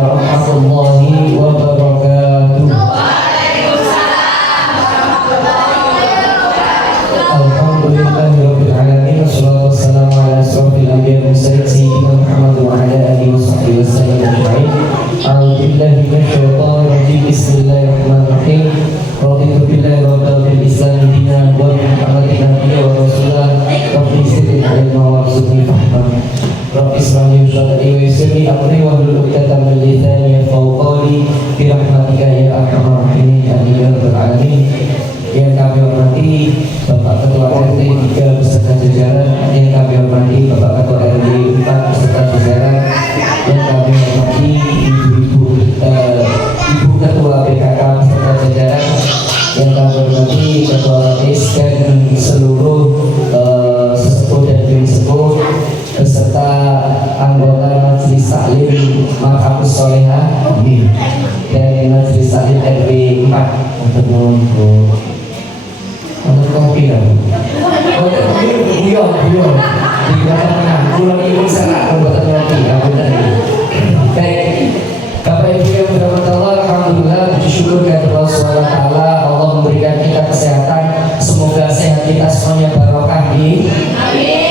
warahmatullahi wabarakatuh. Alhamdulillahirabbil alamin wassalatu wassalamu ala asyrofil anbiya'i wal mursalin sayyidina Muhammad wa ala alihi washabbihi wasallam ajma'in. A'udzu billahi minasyaitonir rajim. Bismillahirrahmanirrahim. Raditu billahi rabban bil islam dinan wa bi Muhammadin nabiyyan wa rasulan. Rabbi zidni ilma warzuqni fahman. Rabbi ishrah li sadri wa yassir li amri wahlul 'uqdatam min lisani yafqahu qawli bi rahmatika ya arhamar rahimin ya rabbal alamin. Yang kami hormati Bapak Ketua RT 3 beserta jajaran, yang kami hormati Bapak Ketua RT 4 beserta jajaran, yang kami hormati Ibu Ketua PKK beserta jajaran, yang kami hormati Ketua RT dan seluruh sesepuh dan bim sepuh beserta anggota Majelis Taklim Marhapus Solehah dari Majelis Taklim RT 4 untuk menunggu kopi lah. Beliau di belakang tengah. Pulang ibu sana buat kopi. Baik, Bapak Ibu yang berahmat Allah, alhamdulillah, bersyukur kepada Allah Subhanahu wa taala. Allah memberikan kita kesehatan. Semoga sehat kita semuanya barokah. Amin.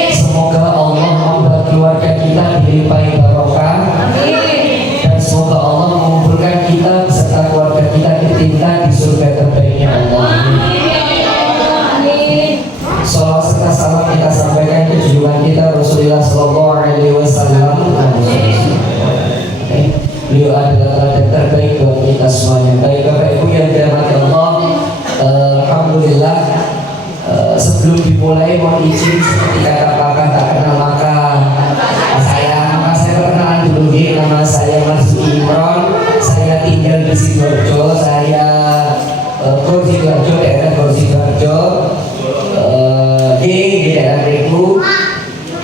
Semoga Allah membuat keluarga kita dilimpahi barokah. Amin. Dan semoga Allah mengumpulkan kita beserta keluarga kita ditingkat di surga terbaiknya Allah. Salawat serta salam kita sampaikan ke junjungan kita Rasulullah Sallallahu Alaihi Wasallam. Beliau adalah teladan terbaik buat kita semuanya. Baik Bapak Ibu yang dirahmati Allah, alhamdulillah, sebelum dimulai mohon izin seperti kata Bapak tak kenal maka saya perkenalan dulu nih. Nama saya Mas Imron, saya tinggal di Sidoarjo, saya Sidoarjo, daerah Sidoarjo. Di daerah Reku.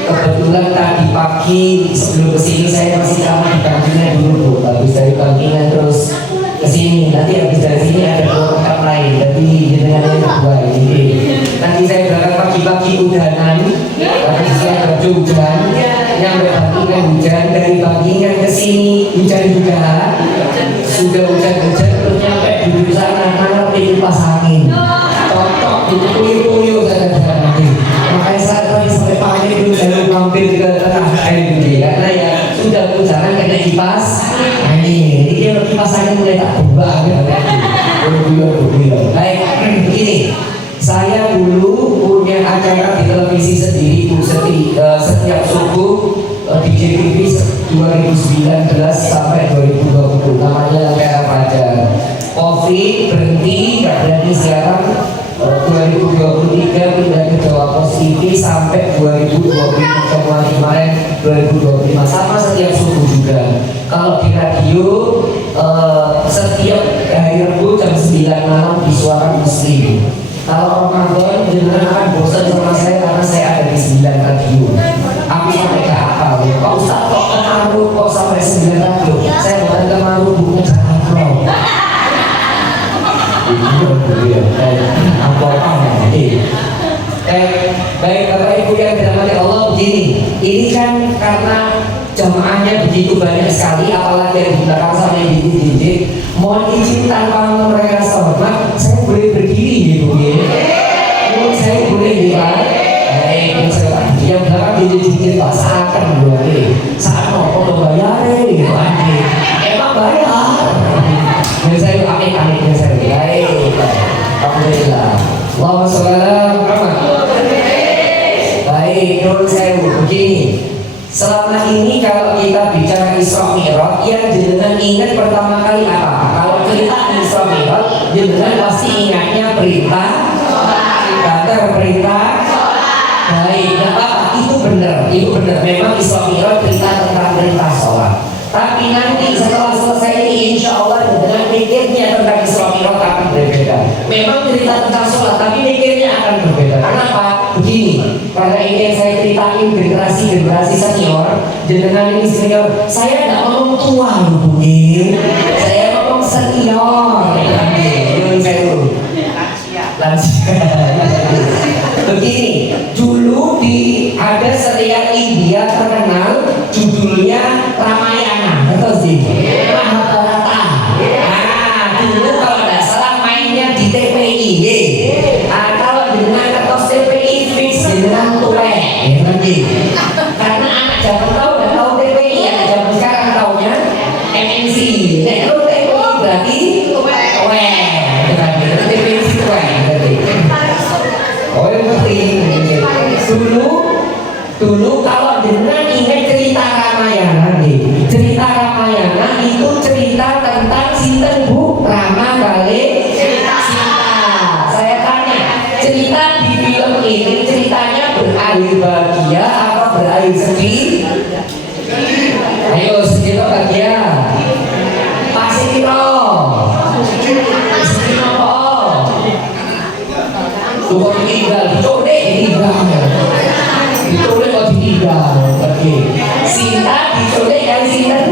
Kebetulan tadi pagi sebelum kesini saya masih sama di Bangkingan dulu. Habis dari Bangkingan terus kesini. Nanti habis dari sini ada dua tempat lain. Tapi dengan yang kedua ini. Nanti saya berangkat pagi-pagi udahan. Tapi saya kerja hujan. Nyampe Bangkingan hujan. Dari Bangkingan kesini hujan juga. Sudah hujan-hujan terus nyampe di sana mana kipas angin. Cocok itu tuyul-tuyul saya katakan nanti. Makanya saya tadi sampai pagi itu saya mampir ke tengah air gede karena ya sudah hujan kena kipas angin. Jadi kalau kipas angin mulai tak berubah baik begini. Saya dulu punya acara di televisi sendiri setiap subuh di JTV 2019 sampai 2020 namanya Kera Fajar. Covid berhenti, gak berani sekarang 2023 pindah ke Jawa Pos TV sampai 2025 Januari kemarin 2025 sama setiap subuh juga. Kalau di radio setiap hari Rabu jam 9 malam di Suara Muslim. Kalau Ramadan jangan akan bosan sama saya karena saya ada di 9 radio. Aku sampai ke apa? Pak Ustadz kok kemaru kok sampai 9 radio? Saya bukan kemaru bukan kemaru. Baik Bapak Ibu yang dirahmati Allah, begini. Ini kan karena jamaahnya begitu banyak sekali, apalagi yang di belakang sama yang dididik. Mohon izin tanpa mereka hormat, saya boleh berdiri gitu ya. Saya boleh ya. Baik, yang belakang dididik Pak seakan boleh. Saat mau foto bayar gitu aja. Emang bayar. Dan saya amit-amitnya saya baik. Alhamdulillah. Allahumma sholli ala Muhammad. Baik, menurut saya begini. Selama ini kalau kita bicara Isra Mi'raj, yang jenengan ingat pertama kali apa? Kalau cerita Isra Mi'raj, jenengan pasti ingatnya perintah, kata perintah. Baik, apa? Itu benar. Memang Isra Mi'raj cerita tentang perintah sholat. Tapi nanti setelah selesai ini insya Allah dengan mikirnya tentang Isra Mi'raj akan berbeda. Memang cerita tentang sholat tapi mikirnya akan berbeda. Kenapa? Begini, karena ini yang saya ceritain generasi senior. Jenengan ini senior, saya tidak ngomong tua hubungin, saya ngomong senior. Lansia. Begini, dulu ada serial India terkenal judulnya Ramayana, betul sih? sinten Bu? Rama kali Sinta. Saya tanya, cerita di film ini ceritanya berakhir bahagia atau berakhir sedih? Ayo sedih atau bahagia? Pasti kira. Sedih apa? Tuh kok ditinggal, dicolek kok ditinggal. Oke. Sinta dicolek kali Sinta.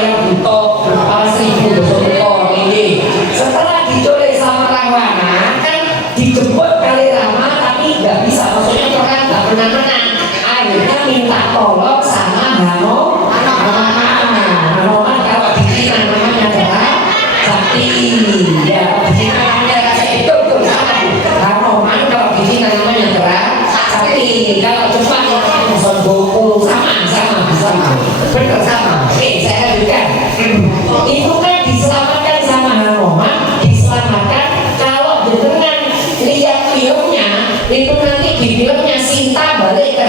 Yang butuh kepala 1000 ekor ini. Setelah dicolek sama Rahwana kan dijemput kali Rama tapi nggak bisa, maksudnya orang nggak pernah menang. Akhirnya minta tolong sama Hanoman kalau di Cina namanya adalah Sakti. Ya, di Cina namanya Sakti itu Hanoman, kalau di Cina namanya adalah Sakti. Kalau Jepang namanya Son Goku, sama. Benar sama. Oke, saya lanjutkan. Itu kan diselamatkan sama Hanoman, diselamatkan kalau dengan lihat filmnya itu nanti di filmnya Sinta balik ke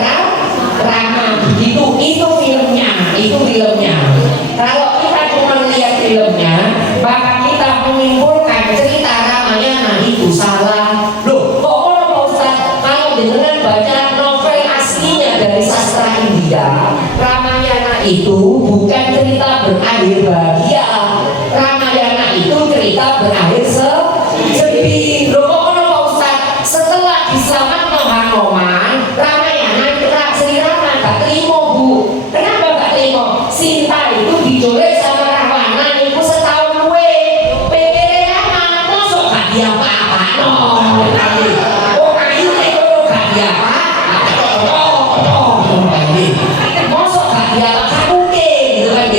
Rama begitu. Itu filmnya. Kalau kita cuma lihat filmnya maka kita menyimpulkan cerita Ramayana itu salah. Loh, kok orang Pak Ustaz? Kalau dengan baca novel aslinya dari sastra India, Ramayana itu bukan cerita berakhir bahagia. Ramayana itu cerita berakhir sedih. Loh, kok orang Pak Ustaz? Setelah diselamatkan Hanoman, Ramayana Sri Rama gak terima Bu. Kenapa gak terima? Sinta itu dicolek sama Rahwana itu setahun gue. Pikirnya Rama, masuk gak dia apa-apa no. Oh ayu itu gak dia apa-apa. Masuk gak dia apa-apa mungkin gitu kan.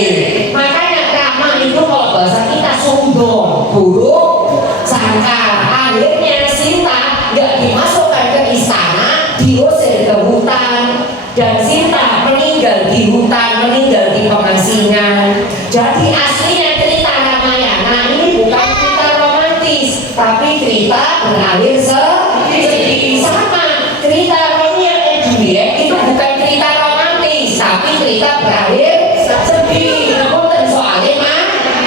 Makanya Rama itu kalau bahasa kita sundong, buruk sangka. Akhirnya Sinta gak dimasukkan ke istana, diusir ke hutan, dan Sinta meninggal di hutan, meninggal di pengasingan. Jadi aslinya cerita Ramayana ini bukan cerita romantis, tapi cerita berakhir sedih. Sama cerita Romeo and Juliet itu bukan cerita romantis, tapi cerita berakhir sedih. Namun soalnya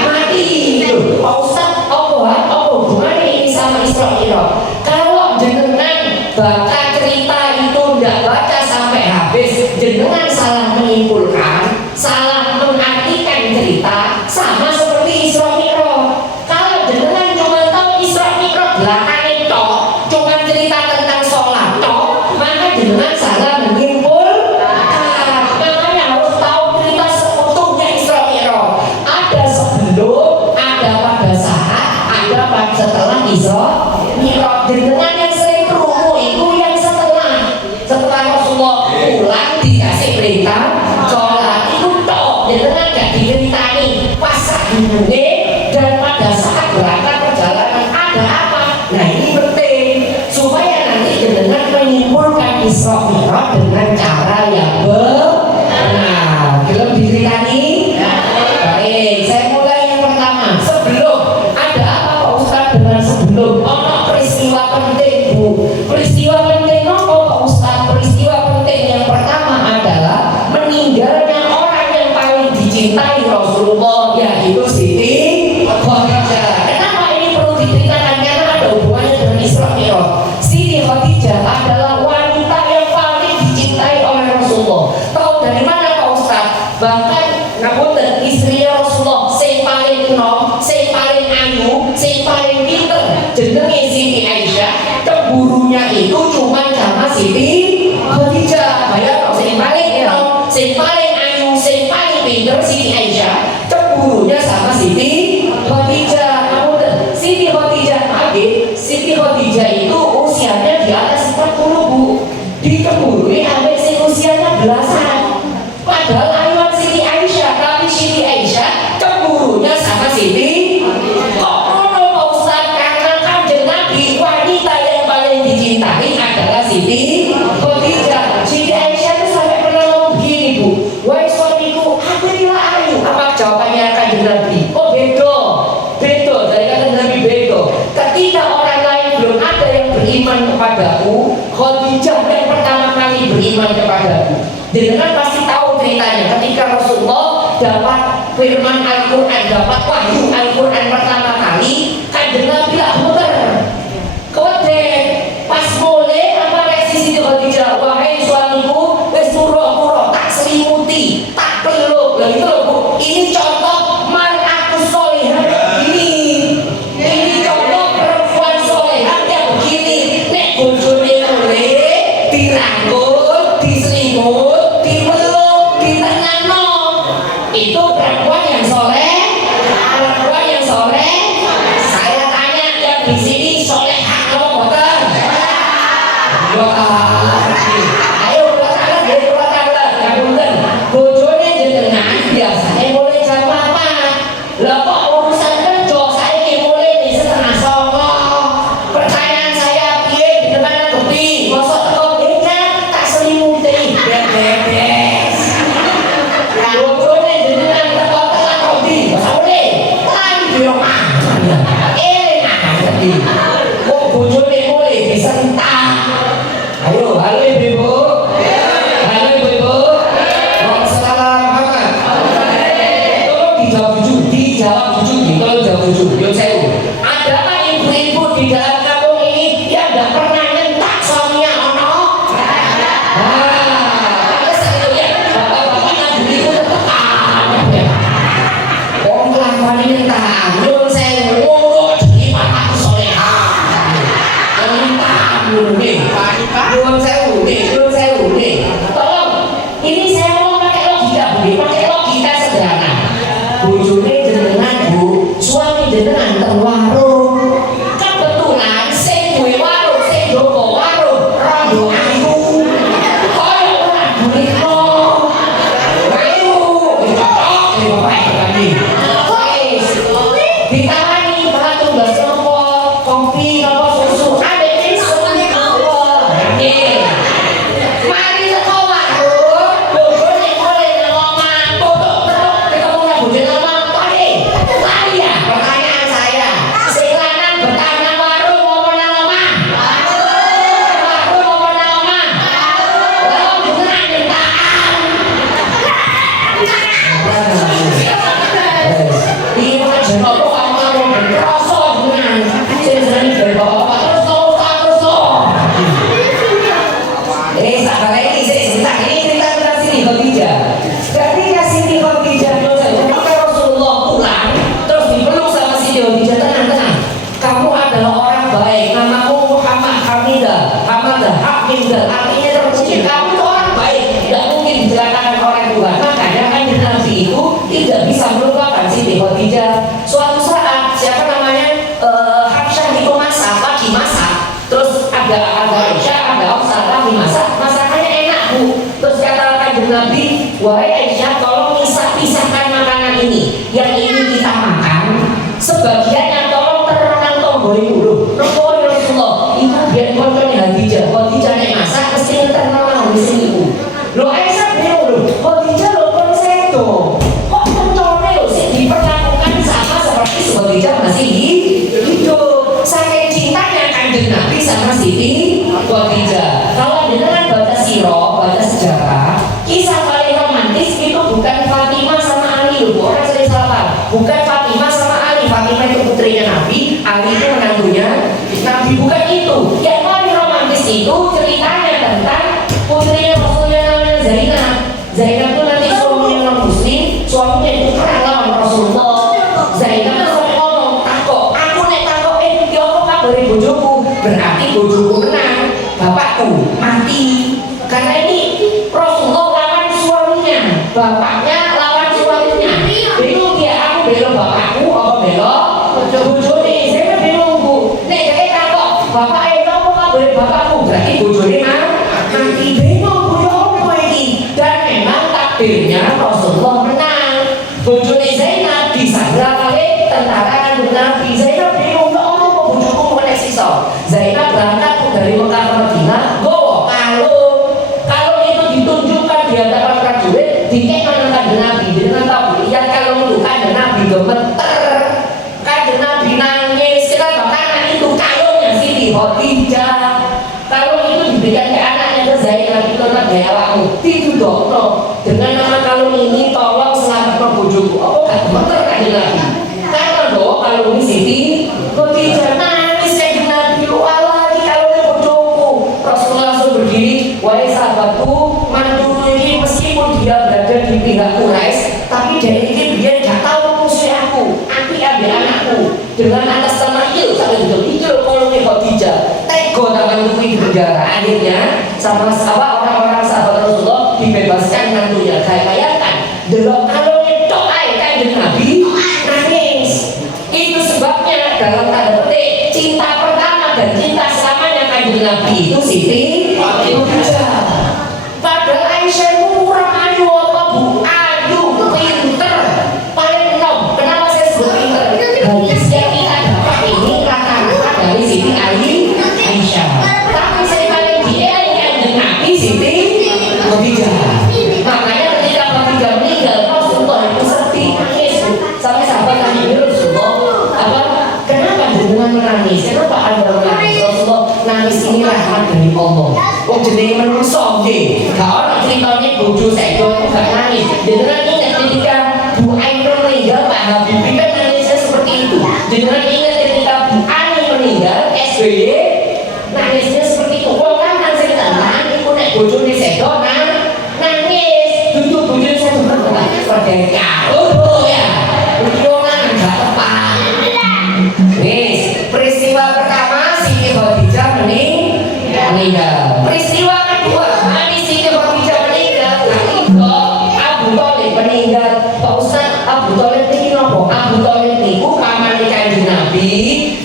mati. Pak Ustaz, apa hubungannya ini sama Isra Mi'raj? Kalau jenengan baca cerita itu tidak baca sampai habis, jenengan salah menyimpulkan, salah mengartikan cerita, sama seperti Isra Mi'raj. Kalau jenengan cuma tahu Isra Mi'raj belakangnya toh, cuma cerita tentang sholat toh, maka jenengan salah menyimpulkan. Makanya harus tahu cerita seutuhnya Isra Mi'raj. Ada sebelum, ada pada saat, ada pada setelah Isra Mi'raj. Jenengan yang sering kerungu itu yang setelah Rasulullah pulang dikasih perintah sholat itu toh, jenengan gak diceritani pas dunia dan pada saat berangkat perjalanan ada apa. Nah ini penting supaya nanti jenengan menyimpulkan Isra Mi'raj dengan cara yang benar. Belum diceritani? Baik, saya mulai yang pertama. Sebelum, ada apa Pak Ustaz dengan sebelum? Peristiwa penting Bu. Peristiwa penting apa Pak Ustaz? Peristiwa penting yang pertama adalah meninggalnya orang yang paling dicintai Rasulullah, yaitu Siti Khadijah. Kenapa ini perlu diceritakan? Karena ada hubungannya dengan Isra Mi'raj. Siti Khadijah adalah wanita yang paling dicintai oleh Rasulullah. Tahu dari mana Pak Ustaz? Bahkan ngapunten istri Rasulullah sing paling enom, sing paling ayu, sing paling pinter jenenge Siti Aisyah. Cemburunya itu cuma sama Siti Khadijah. Bayar sing paling enom, sing paling ayu, sing paling pinter Siti Aisyah. Cemburunya sama Siti Khadijah. Ngapunten, Siti Khadijah Siti Khadijah itu usianya di atas 40 Bu. Dicemburui sampai sing usianya belasan. Padahal ayuan Siti Aisyah, tapi Siti Aisyah cemburunya sama Siti. Kok ngono Pak Ustaz? Karena Kanjeng Nabi wanita yang paling dicintai adalah Siti Khadijah. Siti Aisyah itu sampai pernah ngomong begini Bu, wahai suamiku, akhilah ayu. Apa jawabannya Kanjeng Nabi? Oh bedo dari Kanjeng Nabi bedo. Ketika orang lain belum ada yang beriman kepadaku, Khadijah yang pertama kali beriman kepadaku. Dengan pasti tahu ceritanya ketika Rasulullah dapat firman Al-Quran, dapat wahyu Al-Quran pertama kali Kanjeng Nabi lah muter keweden pas mulai apa reaksi Siti Khadijah, wahai suamiku wis muro-muro tak selimuti tak peluk. Lah itu loh Bu, ini contoh mar'atus sholihah ini contoh perempuan sholihah yang begini. Nek bojone mulai dirangkul, diselimut, dipeluk, ditenangno, itu perempuan yang soleh. Perempuan yang soleh. Saya tanya yang di sini solehah apa boten? Ayo buat tangan, ngapunten. Bojone jenengan biasanya mulai jam 4. Lah kok urusan kerja saiki mulai di 8:30. Pertanyaan saya piye jenengan ngerti? Mosok teko bekan tak selimuti beres. Bojone jenengan teko telat rodi, mosok mulai lan di omah. Enak ngerti. Kok bojone mulai disentak. Ayo, halo ibu-ibu. Halo ibu-ibu. Waalaikumsalam. Tolong dijawab jujur, tolong jawab jujur. Yo sewu. Adakah ibu-ibu di dalam kampung ini yang tidak pernah nyentak suaminya ono? Terus itu ya, bapak-bapak yang ibu tekan. Wong lakoni nyentak, yo sewu. Gimana aku solehah? Nyentak mulu. Nyuwun sewu nih. Tolong, ini saya mau pakai logika Bu, pakai logika sederhana. Bojone jenengan Bu, suami jenengan teng warung. Kebetulan sing duwe warung, sing joko warung, rondo ayu. Koyo ora bulitno. Ayu, dicocok di bapak tadi. Wis, ditawani batu blas nopo, kopi nopo susu. Ada ini semuanya nopo. Mari teko warung, bojone mulai nang omah, tutuk terus ketemu nang bojone omah, lari. Lari ya, pertanyaan saya. Sing lanang betah nang warung apa nang omah? Warung apa nang omah? Lah beneran nyentaan. Iki kok jenenge kok ngomong kroso jenengan. Sing jenenge bapak terus ini cerita tentang Siti Khadijah. Ketika Siti Khadijah sampai Rasulullah pulang, terus dipeluk sama Siti Khadijah, tenang. Kamu adalah orang baik. Namamu Muhammad Hamidah, Hamidah. Artinya terpuji. Kamu itu orang baik. Tidak mungkin dicelakakan orang Tuhan. Makanya kan Nabi itu tidak bisa melupakan Siti Khadijah. Suatu saat siapa namanya Hafsah itu lagi masak. Terus ada Aisyah, ada Hafsah lagi masak. Masakannya enak Bu. Terus kata Kanjeng Nabi, wahai Aisyah, tolong pisahkan makanan ini. Yang ini kita makan, sebagian yang tolong terenang tombol dulu. Nopo ya Rasulullah, ibu biar koncone Khadijah. Khadijah nek masak mesti terenang di sini Bu. Lo Aisyah bingung lho, Khadijah lo konsedo. Kok koncone lo sih diperlakukan sama seperti Khadijah masih hidup. Saking cintanya Kanjeng Nabi sama Siti Khadijah. Kalau dengan baca sirah, baca sejarah, kisah paling romantis itu bukan Fatimah sama Ali loh. Orang sering salah. Bukan Fatimah sama Ali. Fatimah itu putrinya Nabi, Ali itu menantunya Nabi. Bukan itu. Yang paling romantis itu ceritanya tentang putrinya Rasulnya namanya Zainab. Zainab itu nanti suaminya non muslim, suaminya itu perang lawan Rasulullah. Zainab itu sampai ngomong, aku nek takok ya apa kabare bojoku? Berarti bojoku menang, bapakku mati. Karena ini Rasulullah lawan suaminya, bapaknya lawan suaminya. Bingung dia, aku bela bapakku apa bela bojone? Saya bingung Bu. Nek gawe takok, bapak apa kabare bapakku? Berarti bojone mati. Bingung Bu, apa iki? Dan memang takdirnya Rasulullah menang. Bojone Zainab disandra kali tentara Kanjeng Nabi. Zainab bingung, apa bojoku menek sisa. Zainab berangkat dari Mekah ke Madinah, gowo kalung itu ditunjukkan di hadapan prajurit, dikekkan Kanjeng Nabi. Dengan tahu yang kalung itu Kanjeng Nabi gemeter, Kanjeng Nabi nangis. Kenapa? Karena itu kalungnya Siti Khadijah. Kalung itu diberikan ke anaknya ke Zainab, itu nak gaya awakmu. Ditudokno dengan nama kalung ini, tolong selamatkan bojoku. gak bener kanjeng Nabi. Karena kalau ini Siti Khadijah nangis kanjeng Nabi, lagi kalau ini bodohku. Rasulullah langsung berdiri, wahai sahabatku, mantuku ini meskipun dia berada di pihak Quraisy, tapi dia ini biar gak tahu musuh aku ambil anakku dengan atas nama itu sampai itu kalau ini Khadijah tego tangan itu di penjara. Akhirnya sama orang-orang sahabat Rasulullah dibebaskan nantunya. Kayak bayangkan delok kalau itu kanjeng Nabi nangis. Itu sebabnya dalam tanda petik cinta pertama dan cinta selamanya kanjeng Nabi itu Siti Khadijah. Padahal Aisyah itu kurang ayu apa bu? Ayu, pinter, paling nom. Kenapa saya sebut pinter? Hadis yang kita dapat ini rata-rata dari Siti Aisyah. Tapi saya paling dieling kanjeng Nabi Siti Khadijah. Makanya ketika Khadijah meninggal, Rasulullah itu sedih nangis. Sampai sahabat tanya Rasulullah, kenapa jenengan menangis? Kenapa Anda menangis? Rasulullah, nangis ini rahmat dari Allah. Wong jenenge menungso nggih. Gak ono critane bojo sedo gak nangis. Jenengan ingat ketika Bu Ainun meninggal, Pak Habibie kan nangisnya seperti itu. Jenengan ingat ketika Bu Ani meninggal, SBY nangisnya seperti itu. Wong kan sing tenang iku nek bojone sedo nangis. Duduk bojone sedo merdeka. Oh ya. Wong gak tepat. Wis, peristiwa pertama Siti Khadijah meninggal. Peristiwa kedua, Siti Khadijah meninggal. Abu Thalib meninggal. Pak Ustaz, Abu Thalib ini apa? Abu Thalib niku pamane kanjeng Nabi.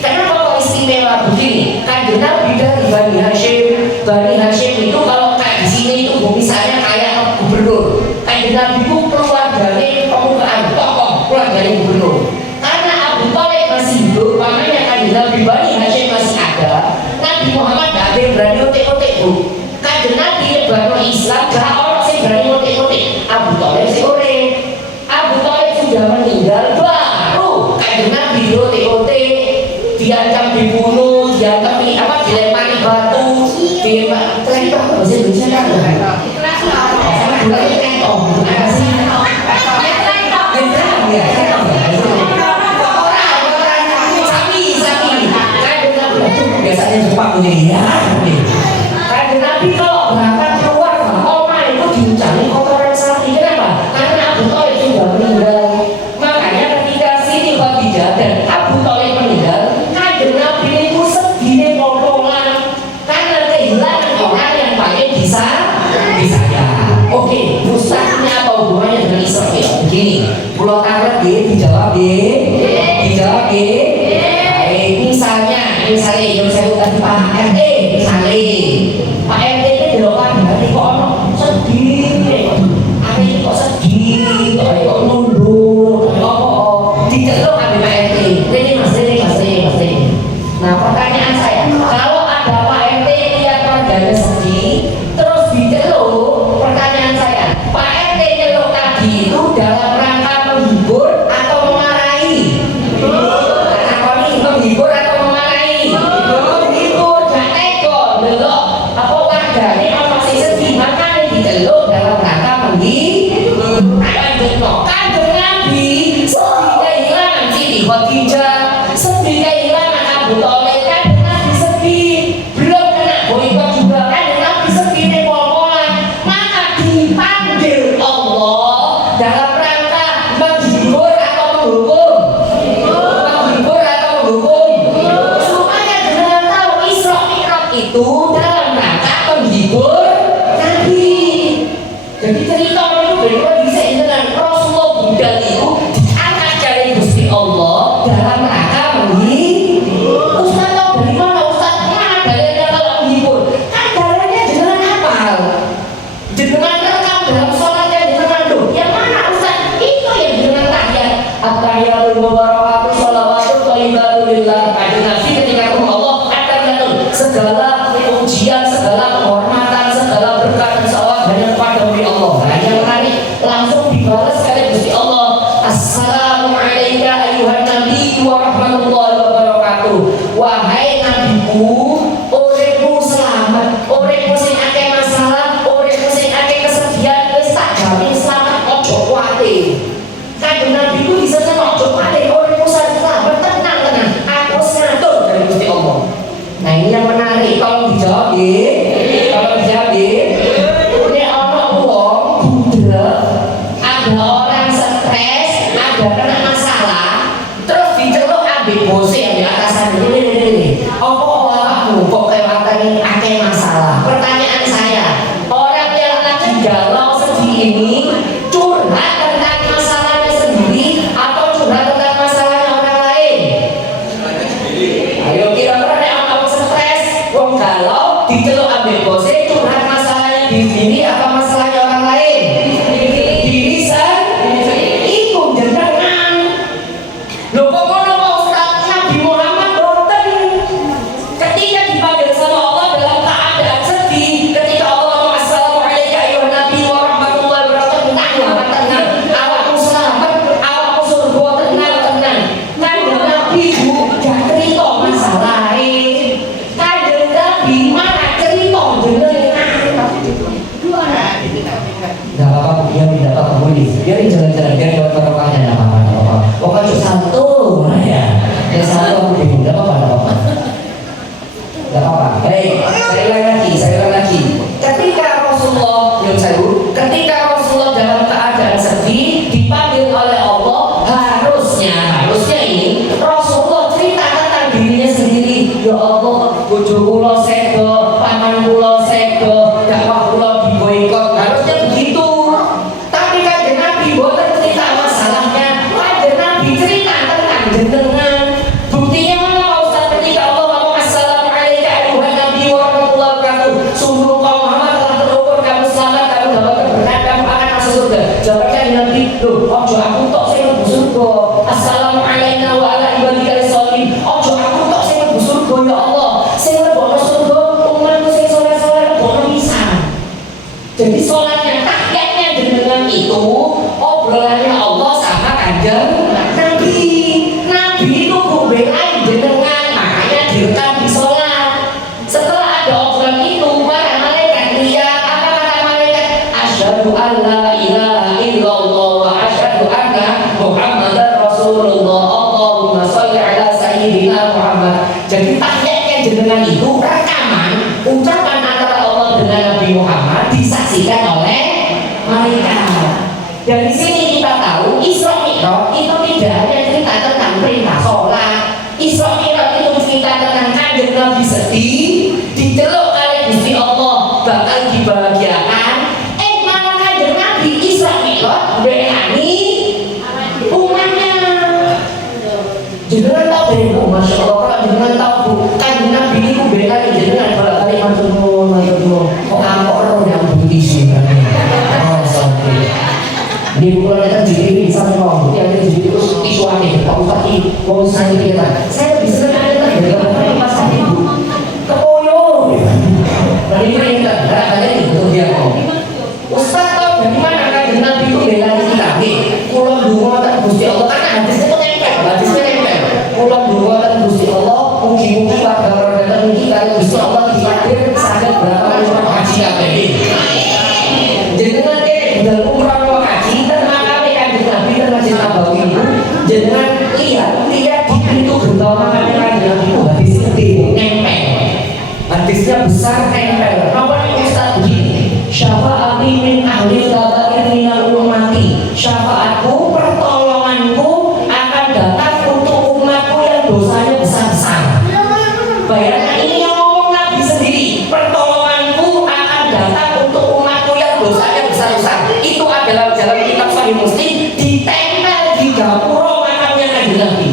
Kenapa kok istimewa begini? Kanjeng Nabi dari Bani Hashim. Bani Hashim itu kalau kayak di sini itu misalnya kayak gubernur. Kanjeng Nabi itu keluarganya pemukaan tokoh, keluarganya gubernur. Karena Abu Thalib masih hidup, makanya kanjeng Nabi Bani Hashim masih ada. Nabi Muhammad gak ada yang berani otek-otek bu. Kanjeng Nabi nyebarno Islam gak orang sih berani otek-otek. Abu Thalib sih ore. Abu Thalib sudah meninggal baru kanjeng Nabi otek-otek, diancam dibunuh, diancam dilempari batu, dilempari bahasa Indonesia kan? Sama bulannya kentong, apa sih? Biasanya Jepang punya ya. Kanjeng Nabi kalau berangkat keluar, oma itu diucapin kotoran sapi. Kenapa? Karena Abu Thalib sudah meninggal. Makanya ketika Siti Khadijah dan Abu Thalib meninggal, kanjeng Nabi itu sedih potongan karena kehilangan orang yang paling bisa disayang. Oke, mustahilnya apa hubungannya dengan Israel? Begini, Pulau Karet dijawab dijawab misalnya yang saya tadi Pak RT misalnya Pak RT itu dilakukan dari kok ono sedih apa ini kok sedih kok mundur kok diceluk ambil Pak RT ini mas. Nah pertanyaan saya, kalau ada Pak RT lihat keluarganya sedih terus diceluk, pertanyaan saya, Pak RT nyeluk tadi itu dalam rangka menghibur atau memarahi? Menghibur atau dalam rangka kanjeng Nabi sedih kehilangan Siti Khadijah, sedih kehilangan Abu Thalib. Kanjeng Nabi sedih, belum kena boykot juga. Kanjeng Nabi sedih nih pol-polan, maka dipanggil Allah dalam rangka menghibur atau menghukum. Menghibur atau menghukum, supaya jenengan tahu Isra Mi'raj itu dalam rangka menghibur Nabi. Jadi cerita itu berdua bisa dengan Rasulullah budal itu diangkat dari Gusti Allah dalam rangka menghibur. Ustaz tahu dari mana Ustaz? Mana dalilnya kalau menghibur? Kan dalilnya jenengan hafal, jenengan rekam dalam sholatnya jenengan doh. Yang mana Ustaz? Itu yang jenengan tahiyat. At-tahiyatul mubarakatuh sholawatu thayyibatu lillah. Kanjeng Nabi ketika Allah at-tahiyatul segala pujian, segala penghormatan, ada kena masalah terus diceluk ambil bose ambil atasan ini apa awakmu kok kelewatan akeh masalah. Pertanyaan saya, orang yang lagi galau sedih ini curhat tentang masalahnya sendiri atau curhat tentang masalahnya orang lain? Ayo kira-kira nek ana stres wong galau diceluk ambil bose curhat masalahnya di sini apa masalahnya orang lain? Diri sendiri iku jenengan. Lho kok ngono Pak Ustaz? Nabi Muhammad boten ketika dipanggil sama Allah dalam keadaan sedih, ketika Allah Assalamualaikum ayuhan Nabi wa rahmatullahi wa barakatuh, tenang, awakmu selamat, awakmu surga, tenang. Kanjeng Nabi Bu gak cerita masalahe. Kanjeng Nabi malah cerita jenengan. Gak apa-apa, biar tidak apa-apa, boleh. Biarin jalan-jalan, biar lewat barokahnya, gak apa-apa. Pokoknya satu, ya. Yang satu aku bingung, gak apa-apa. Gak apa-apa. Baik, saya ulang lagi. Ketika Rasulullah dalam keadaan sedih dipanggil oleh Allah, harusnya ini Rasulullah cerita tentang dirinya sendiri. Ya Allah, bojo kula sedo, paman kula sedo, dakwah kula diboikot. Harusnya begitu. Tapi Kanjeng Nabi boten cerita masalahnya. Kanjeng Nabi cerita tentang jenengan. Buktinya mana Pak Ustaz? Ketika Allah ngomong Assalamualaikum ayuhan Nabi wa rahmatullahi wa barakatuh, sungguh kau Muhammad telah terukur, kamu selamat, kamu dapat keberkahan, kamu akan masuk surga. Jawabnya Nabi, loh, ojo aku tok sing mlebu surga. Assalamualaikum wa ala ibadikal sholihin. Ojo aku tok sing mlebu surga ya Allah. Sing mlebu surga umatku sing saleh-saleh mlebu pisan. Jadi sholatnya, tahiyatnya jenengan itu obrolannya Allah sama Kanjeng Nabi. Nabi itu belain jenengan, makanya direkam di sholat. Setelah ada obrolan itu, para malaikat lihat apa kata malaikat? Asyhadu an la ilaha illallah wa asyhadu anna Muhammadar Rasulullah. Allahumma sholli ala sayyidina Muhammad. Jadi tahiyatnya jenengan itu rekaman ucapan antara Allah dengan Nabi Muhammad disaksikan oleh malaikat. Dari sini kita tahu Isra Mi'raj itu tidak hanya cerita tentang perintah sholat. Isra Mi'raj itu cerita tentang Kanjeng Nabi sedih, diceluk oleh Gusti Allah bakal dibahagiakan. Malah Kanjeng Nabi Isra Mi'raj berani umatnya. Jenengan tahu deh, Masya Allah, kalau jenengan tahu Kanjeng Nabi itu berani jenengan kali matur nuwun. Kok angkor yang budi sih kan? Oh, sampai. Di bulan kita jadi sampai ngomong, yang jadi terus isuannya, Pak Ustaz ini mau saya kita. Saya bisa nanya dari mana pas ibu kepoyo. Dari mana kita? Ada itu dia ngomong. Ustaz tahu dari mana Kanjeng Nabi itu bela kita? Nih, pulang dua tak Gusti Allah kan hadisnya itu nempel. Pulang dua tak Gusti Allah, mungkin warga orang datang kita Gusti Allah dihadir sadar berapa kali haji apa ini? Jenengan dalam umrah mau haji dan makanya Kanjeng Nabi dan Masjid Nabawi itu jenengan lihat di pintu gerbang makanya Kanjeng Nabi itu hadisnya gede nempel, hadisnya besar nempel. Namanya Ustaz begini, syafaati min ahli kabair minal ummati, syafaatku pertolonganku akan datang untuk umatku yang dosanya besar-besar. Bayangkan ini yang ngomong Nabi sendiri, pertolonganku akan datang untuk umatku yang dosanya besar-besar. Itu adalah dalam kitab Sahih Muslim, ditempel di gapura makamnya Kanjeng Nabi.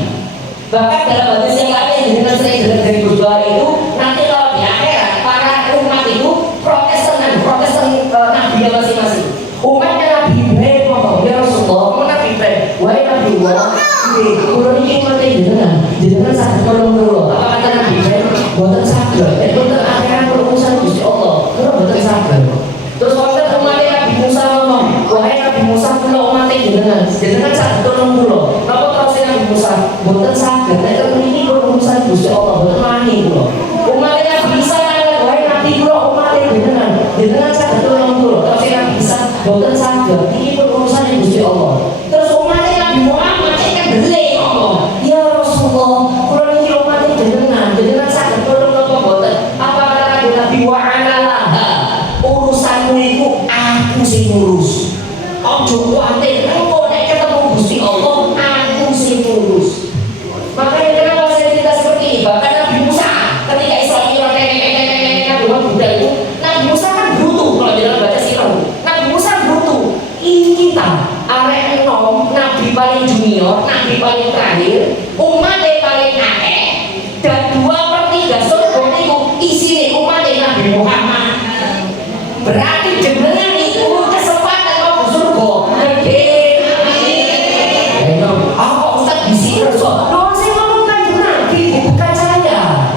Bahkan dalam hadis yang lain dengan sering dengar dari Gus Doa itu, nanti kalau di akhirat para umat itu protes Nabi masing-masing. Umatnya Nabi Ibrahim ngomong, ya Rasulullah, ngomong Nabi Ibrahim, wahai Nabi Allah, kalau ini umatnya jenengan sakit tolong dulu. Apa kata Nabi Ibrahim? Buatan sakit, buatan akhirat berurusan Gusti Allah, buatan sakit. Terus waktu umatnya Nabi Musa ngomong, wahai Nabi Musa, kalau umatnya jenengan sakit tolong dulu. Kenapa terus Nabi Musa? Buatan sakit, kalau ini berurusan Gusti Allah, buatan mani dulu. Umatnya Nabi Isa, wahai Nabi kalau umatnya jenengan sakit tolong dulu. Terus Nabi Isa, buatan sakit, ini berurusan Gusti Allah. Terus umatnya Nabi Muhammad kan gede ngomong, ya Rasulullah, kalau ini umatnya jenengan sakit tolong apa buatan? Apa kata Nabi wa'alaha, urusanmu itu aku sing ngurus. Ojo kuatir, engko nek ketemu Gusti Allah paling junior, nabi paling terakhir, umatnya paling akeh, dan 2/3 surga itu isinya umatnya Nabi Muhammad. Berarti jenengan itu kesempatan mau surga gede. Apa Ustaz bisi terus kok? Loh, saya ngomong kanjeng Nabi, bukan saya.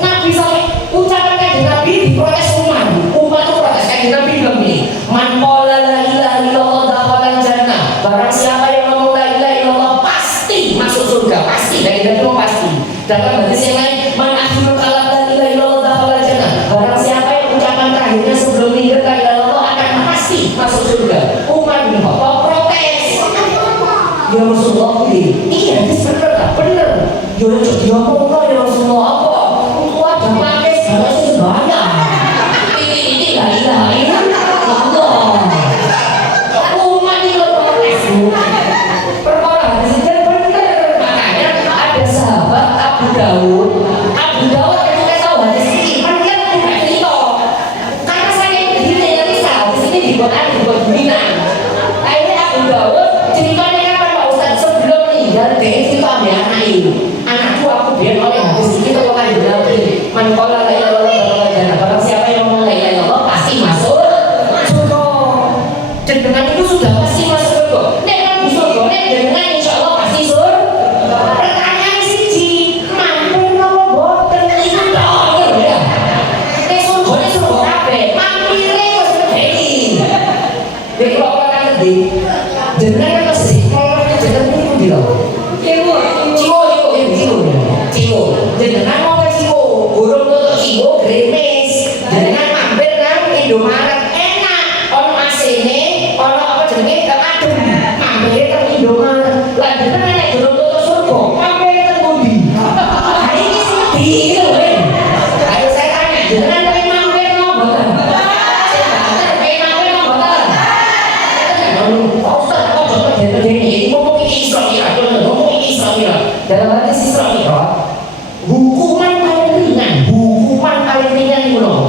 Nabi sampai ucapan kanjeng Nabi diprotes umat itu protes kanjeng Nabi bilang gini, man qala la ilaha illallah dakhala jannah. Barang siapa yang ngomong la ilaha illallah pasti masuk surga, pasti. Dan kita bilang pasti. Dalam hadis yang lain, man akhiru kalam la ilaha illallah dakhala jannah. Barang siapa yang ucapan terakhirnya sebelum meninggal la ilaha illallah akan pasti masuk surga. Umar bin Khattab protes. Ya Rasulullah, iya hadis bener tak? Bener. Ya ngomong ya Rasulullah, apa? Untuk ada pakai segala sebanyak. Ini la ilaha illallah. Umar itu protes. Perkara hadis itu bener. Makanya ada sahabat Abu Dawud ketika tahu hadis ini kan dia tidak cerita karena saya dirinya bisa hadis ini dibuat Bina. Akhirnya Abu Dawud ceritanya kapan Pak Ustaz sebelum meninggal dia cerita ambil anakku aku biar oleh hadis ini kalau kan bilang man qala la ilaha illallah jannah. Barang siapa yang ngomong la ilaha illallah pasti masuk surga. Dan dengan itu sudah pasti masuk surga. Nek kan surga nek dengan insyaallah pasti surga. Pertanyaan siji, mampir napa boten iki tok ya. Nek surgane surga kabeh, mampire wis medeni. Nek kula kan ngendi? Jenengan mesti kalau jenengan niku piro? Ciwo. Jenengan mau ke Ciwo, burung tutuk Ciwo gremes. Jenengan mampir nang Indomaret enak, ono AC-ne, ono apa jenenge adem. Mampir nang Indomaret. Lah jenengan nek burung tutuk surga, mampir nang pundi? Ha iki sedhi lho. Ayo saya tanya, jenengan pengen mampir napa mboten? Saya banter pengen mampir napa mboten? Pak Ustaz, kok boten gede-gede ngomong iki Isra Mi'raj, ngomong iki Isra Mi'raj. Dalam hadis Isra Mi'raj, hukuman paling ringan itu loh.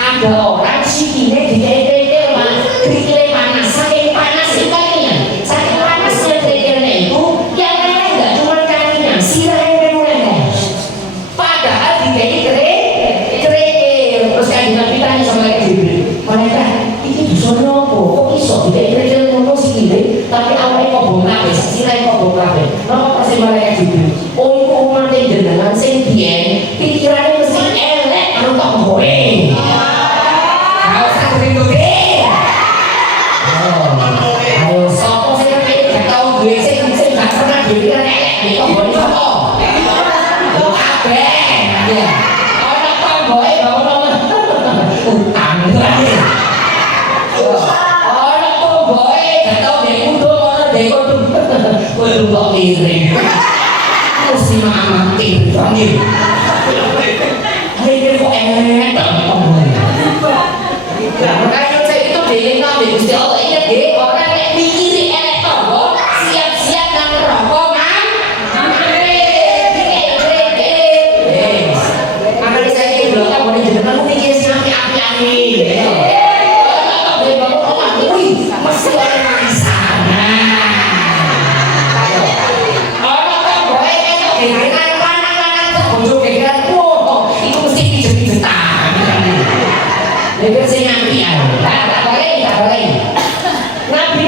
Ada orang sikile diketel mas, kerikilnya panas, saking panas itu kakinya, saking panasnya kerikilnya itu, yang lain nggak cuma kakinya, sirahnya mulai. Padahal diketel kerikil, terus kan Nabi tanya sama Jibril, mereka ini bisa nopo, kok iso diketel ngono sikile, tapi awalnya kok bongkape, sirahnya kok bongkape. Nopo pasti mereka Jibril, oh itu umat yang jenengan sing biyen pikirannya mesti elek karo tok kowe. Kalau usah gede-gede. Ayo sapa sing gak tau duwe sing gak pernah pikiran elek iki kok mbok sapa? Yo kabeh. Ya. Ana tomboke bangun utang terakhir. Ana tomboke gak tau dhek kudu ngono dhek kudu. Kudu kok miring. Mesti mati panggil. Mikir kok enak nah, makanya saya itu dengan Nabi Gusti Allah ingat deh, orang yang mikirin elek tombol siap-siap nang rokok makanya saya ini belakang boleh jenengan mikir sampai api-api mesti orang di sana orang tombol enak dengan kanan-kanan terbujuk dengan itu mesti pijet-pijetan mikir saya nyampian tak boleh Nabi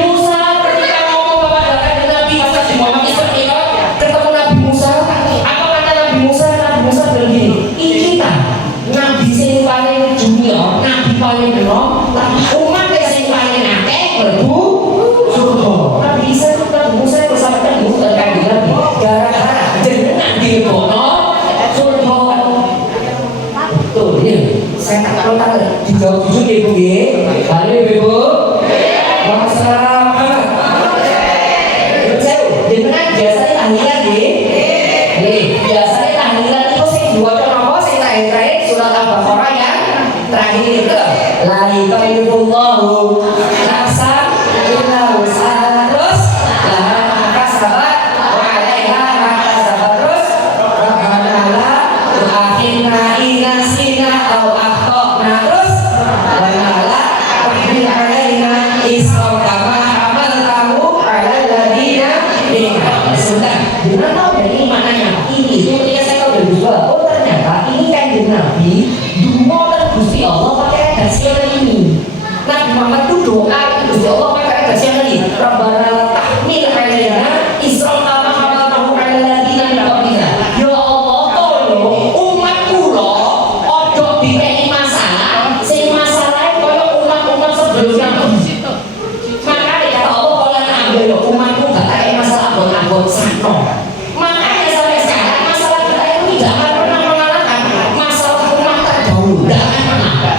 Jangan tahu dari ini maknanya apa? Ini itu ketika saya tahu dari Gus, oh ternyata ini Kanjeng Nabi dungo dan Gusti Allah pakai redaksi ini. Nabi Muhammad itu doa Gusti Allah pakai redaksi ini. Rabbana tahmil alaina isra kama hamaltahu ala alladziina min qablina. Ya Allah tolong umat kula ojo dikei masalah sing masalahe koyo umat-umat sebelumnya. Makanya kata Allah kalau ambil umatku gak ada masalah abot-abot sano. Makanya sampai sekarang masalah kita itu tidak akan pernah mengalahkan masalah umat terdahulu. Tidak akan pernah.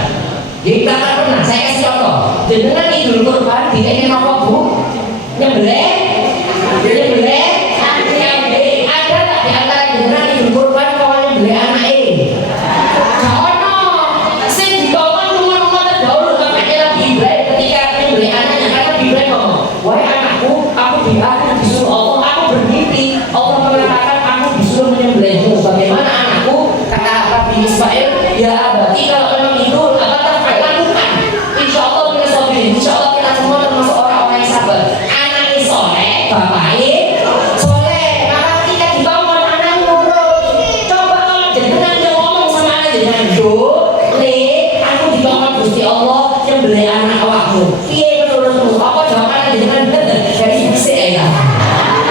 Tidak akan pernah. Saya kasih contoh. Dengan Idul Kurban dikene apa Bu? Nyembelih. Nyembelih. Ada tak di antara dengan Idul Kurban kawan nyembelih anake? Gak ono. Sing dikongkon umat-umat terdahulu makanya Nabi Ibrahim ketika nyembelih anaknya karena Nabi Ibrahim ngomong, wahai anakku, aku disuruh Allah, aku bermimpi Allah mengatakan aku disuruh menyembelihmu. Bagaimana anakku? Kata Nabi Ismail, ya abadi kalau memang itu apa lakukan. Insya Allah kita sabirin. Insya Allah kita semua termasuk orang-orang yang sabar. Anaknya soleh, bapaknya soleh. Maka ketika dibangun anak nurut. Coba kalau jenengan dia ngomong sama anak jenengan, do, le, aku dibangun Gusti Allah nyembelih anak awakmu. Piye menurutmu? Apa jawaban jenengan bener? Dari bisa ya.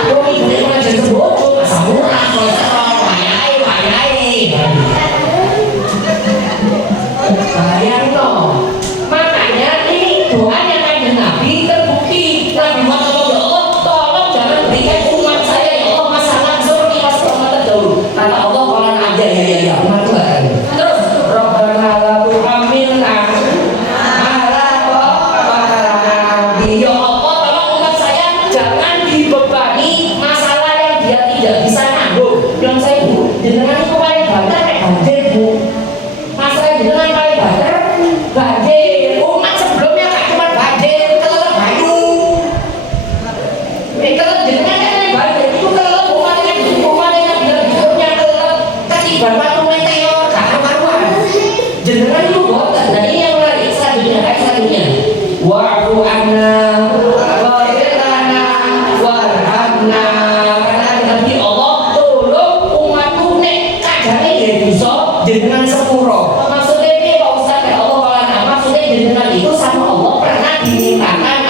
Kok ibu ngajar bojo masa murah masa wayai. Sayang no. Makanya ini doanya Kanjeng Nabi terbukti. Nabi Muhammad ya Allah, tolong jangan berikan umat saya ya Allah masalah seperti masalah umat terdahulu. Kata Allah kalau aja ya umat gak ada. Terus Rabbana la tuhammilna ya Allah, tolong umat saya jangan dibebani masalah yang dia tidak bisa nanggung. Yang saya Bu, jenengan itu paling banter kayak banjir Bu. Masalah jenengan paling banter banjir. Umat sebelumnya gak cuma banjir, kelelep banyu. Kelelep jenengan kan banjir itu kelelep umatnya bilang hidupnya kelelep ketiban batu meteor gak karuan. Jenengan itu boten. Dan ini yang menarik selanjutnya ayat selanjutnya. Wa'fu anna waghfir lana warhamna. Karena Nabi Allah tolong umatku nek kadane ya dosa jenengan sepuro. Maksudnya piye Pak Ustaz? Ya Allah kalau maksudnya jenengan itu sama Allah pernah dimintakan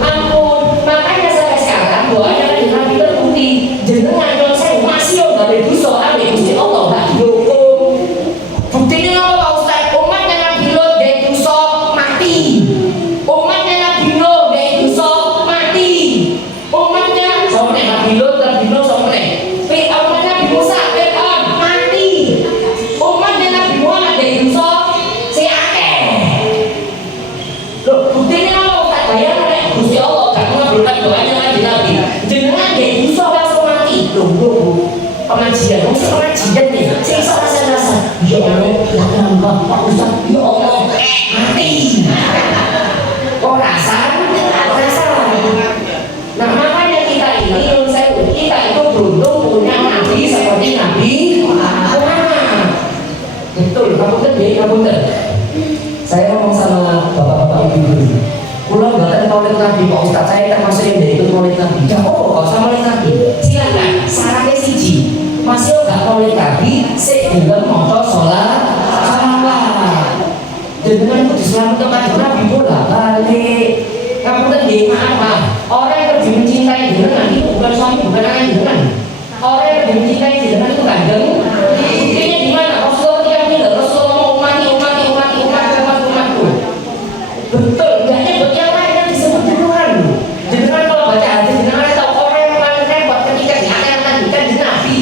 ampun. Makanya sampai sekarang doanya Kanjeng Nabi terbukti. Jenengan yang saya masih enggak ada dosa ambek Gusti Allah gak dihukum. Buktinya apa Pak Ustaz? Umatnya Nabi Lot dia dosa mati. Umatnya Nabi Nuh dia dosa mati. Umatnya sama Nabi Lot sama umatnya Nabi Musa Fir'aun mati. Umatnya Nabi Muhammad dia dosa si akeh. Loh, buktinya apa Ustaz? Bayangkan Gusti Allah gak mengabulkan doanya Kanjeng Nabi. Jenengan dia dosa langsung mati. Loh, pengajian nih. Saya rasa ya Allah, ya Allah, Pak Ustaz, ya Allah, mati. Oh rasakan. Nah makanya kita ini, kita itu beruntung punya Nabi seperti Nabi Muhammad. Betul, kamu saya ngomong sama bapak-bapak ibu-ibu. Pulau buatan maulid Nabi, Pak Ustaz, saya termasuk yang dari ikut maulid Nabi. Gak apa-apa, kalau sama maulid Nabi, silakan. Sarannya siji, masih gak maulid Nabi, sebelum motor sholat. Dengan itu diselamatkan Nabi bola balik. Kamu tadi maaf, orang yang lebih mencintai jenengan itu bukan suami, bukan anak jenengan. Orang yang lebih mencintai jenengan itu Kanjeng. Buktinya di mana? Rasulullah yang bilang, Rasulullah mau umatku. Betul, nggak nyebut yang lain yang disebut jenengan. Jenengan kalau baca hadis jenengan tahu orang yang paling repot ketika di akhir nanti Kanjeng Nabi.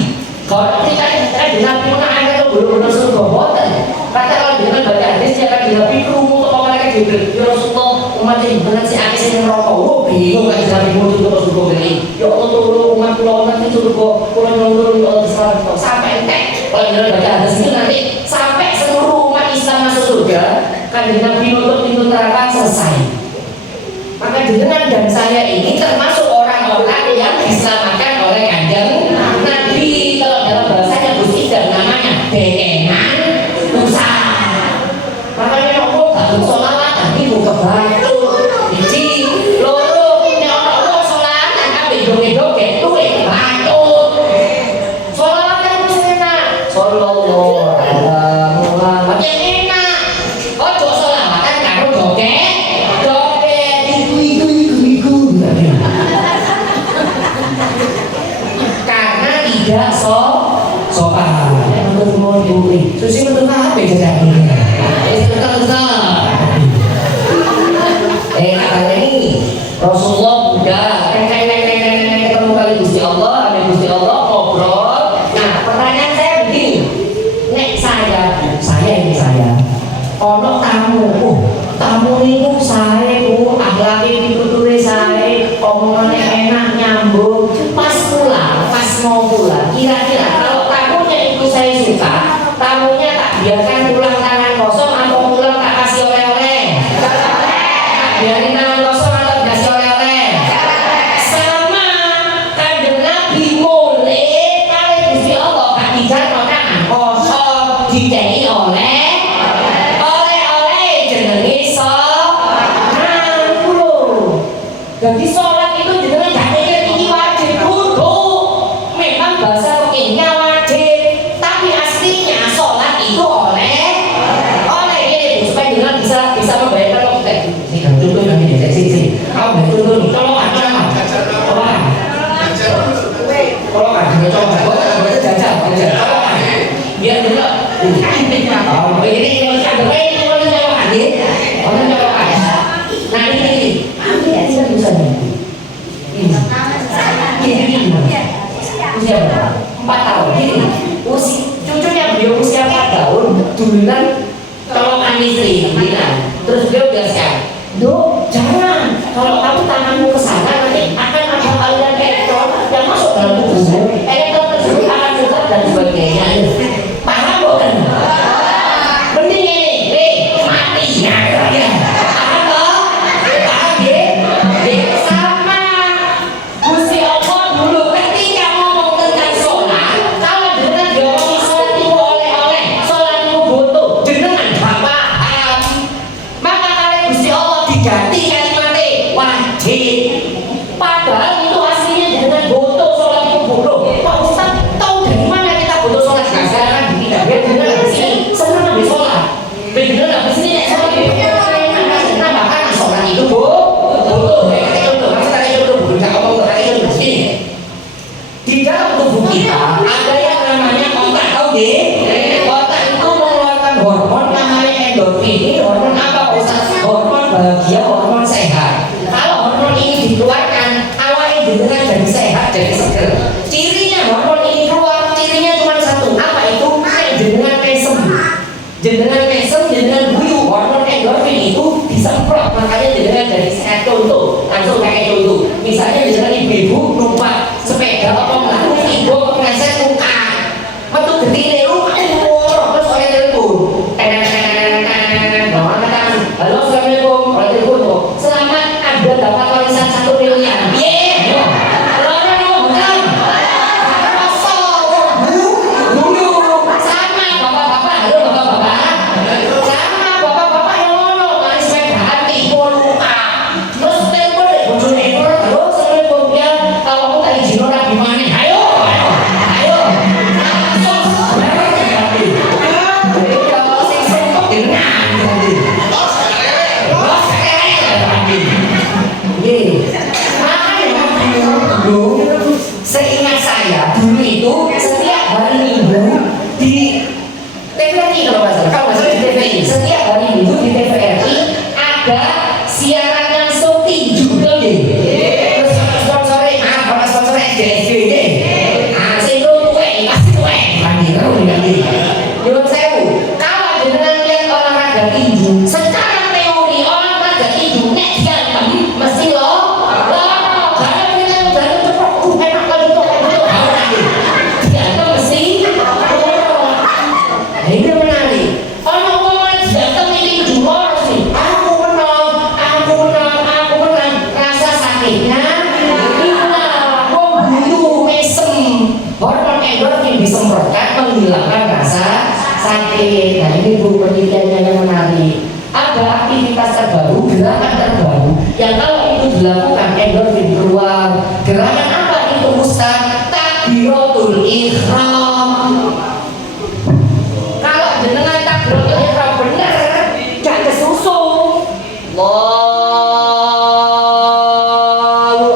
Kalau ketika Kanjeng Nabi mengakhir itu belum surga boten. Kata kalau jenengan baca hadis ya Kanjeng Nabi kerumun atau mereka Jibril. Ya Rasulullah umat yang benar si akhir saya merokok. Oh bingung Kanjeng Nabi mau juga surga gini. Ya Allah tolong umat ini surga. Pulang turun ya Allah diselamatkan sampai entek. Kalau jenengan baca hadis itu nanti sampai seluruh umat Islam masuk surga. Kanjeng Nabi nutup pintu neraka selesai. Maka jenengan dan saya ini termasuk orang-orang yang diselamatkan oleh Kanjeng Nabi. Kalau dalam bahasanya Gus Idam namanya dekenan Musa. Makanya Allah gak bersolawat tapi buka batu. Iji loro nek ana wong solawat ambil doge-doge duwe batu. ada sopan. Menurut mau diuri. Susi menurut apa jadi ini? Katanya ini Rasulullah udah ketemu kali Gusti Allah, ada Gusti Allah ngobrol. Nah, pertanyaan saya begini. Nek saya ono tamu itu saya akhlaknya dituture saya, omongannya enak nyambung. Pas mau pulang, kira-kira kalau tamunya itu saya suka, tamunya tak biarkan pulang tangan kosong atau pulang tak kasih oleh-oleh? Biarin tangan kosong atau dikasih oleh-oleh? Sama Kanjeng Nabi mulai kali Gusti Allah gak dijarno tangan kosong dikei oleh-oleh jenenge jadi sholat itu jenengan gak mikir ini wajib duduk. Memang bahasa pekinnya wajib, tapi aslinya sholat itu oleh ini supaya jenengan bisa membayangkan kalau kita ini kan contoh yang ini sini kamu contoh nih tolongan jajal biar juga ini ada orang nah ini tidak bisa usia berapa? 4 tahun. Gini, cucunya beliau usia 4 tahun, duluan tolongan istri, terus beliau bilang, Dok, jangan. Kalau kamu tanganmu ke sana nanti akan ada aliran elektron yang masuk dalam tubuhmu. Elektron tersebut akan rusak dan sebagainya. Paham bukan? Mending ini, mati. Ganti kalimatnya wajib. Padahal itu aslinya dengan bodoh, sholat itu bodoh. Pak Ustaz, tahu dari mana kita bodoh sholat? Nah, sekarang kan tidak benar di sini. Senang habis sholat. Benar habis ini sholat itu. Kenapa? Karena sholat itu bodoh. Kita contoh, maksudnya contoh bodoh. Nggak ngomong tadi contoh sini. Di dalam tubuh kita ada yang namanya otak, tahu deh? Otak itu mengeluarkan hormon namanya endorfin. Ini hormon apa Pak Ustaz? Hormon bahagia, hormon sehat. Kalau hormon ini dikeluarkan, awalnya jenengan jadi sehat, jadi seger. Cirinya hormon ini keluar, cirinya cuma satu. Apa itu? Jenengan mesem. Jenengan guyu. Hormon endorfin itu disemprot, makanya jenengan jadi sehat. Contoh, langsung pakai contoh. Misalnya jenengan ibu numpak sepeda apa melakukan ibu pengeset muka, metu getine rumah, terus oleh telepon. Halo, assalamualaikum. Waalaikumsalam. Selamat Anda dapat warisan 1 miliar. Halo, bukan. Sama bapak-bapak. Halo bapak-bapak. Sama bapak-bapak yang ngono. Mari sepedaan tipu luka. Terus telepon deh, bojone. Halo, assalamualaikum. Ya, kalau aku tadi izin orang gimana? Ayo. Kalau sing sempet dengan seingat saya dulu itu setiap hari Minggu di TVRI kalau nggak salah di TVRI setiap hari Minggu di TVRI ada siaran langsung tinju terus sponsornya SDSD sing tuwe pasti tuwe ganti nyuwun sewu kalau jenengan lihat olahraga tinju secara teori olahraga tinju nek ganteng mesti lo ini menarik. Orang-orang datang ini jual sih. Aku menang. Rasa sakitnya hilang. Bulu mesem. Hormon endorfin disemprotkan menghilangkan rasa sakit. Nah ini bu penelitiannya yang menarik. Ada aktivitas terbaru, gerakan terbaru yang kalau itu dilakukan endorfin keluar. Gerakan apa itu Ustaz? Takbiratul ihram. Dengan takbiratul ihram benar gak kesusu. Allahu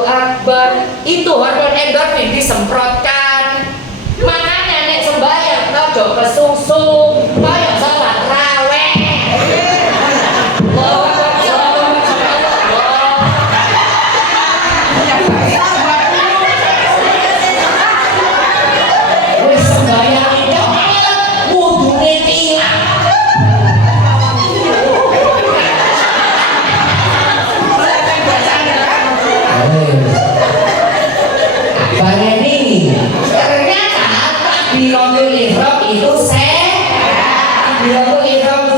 Akbar. Itu hormon endorfin disemprotkan. baleni. Ternyata takbiratul ihram itu takbiratul ihram itu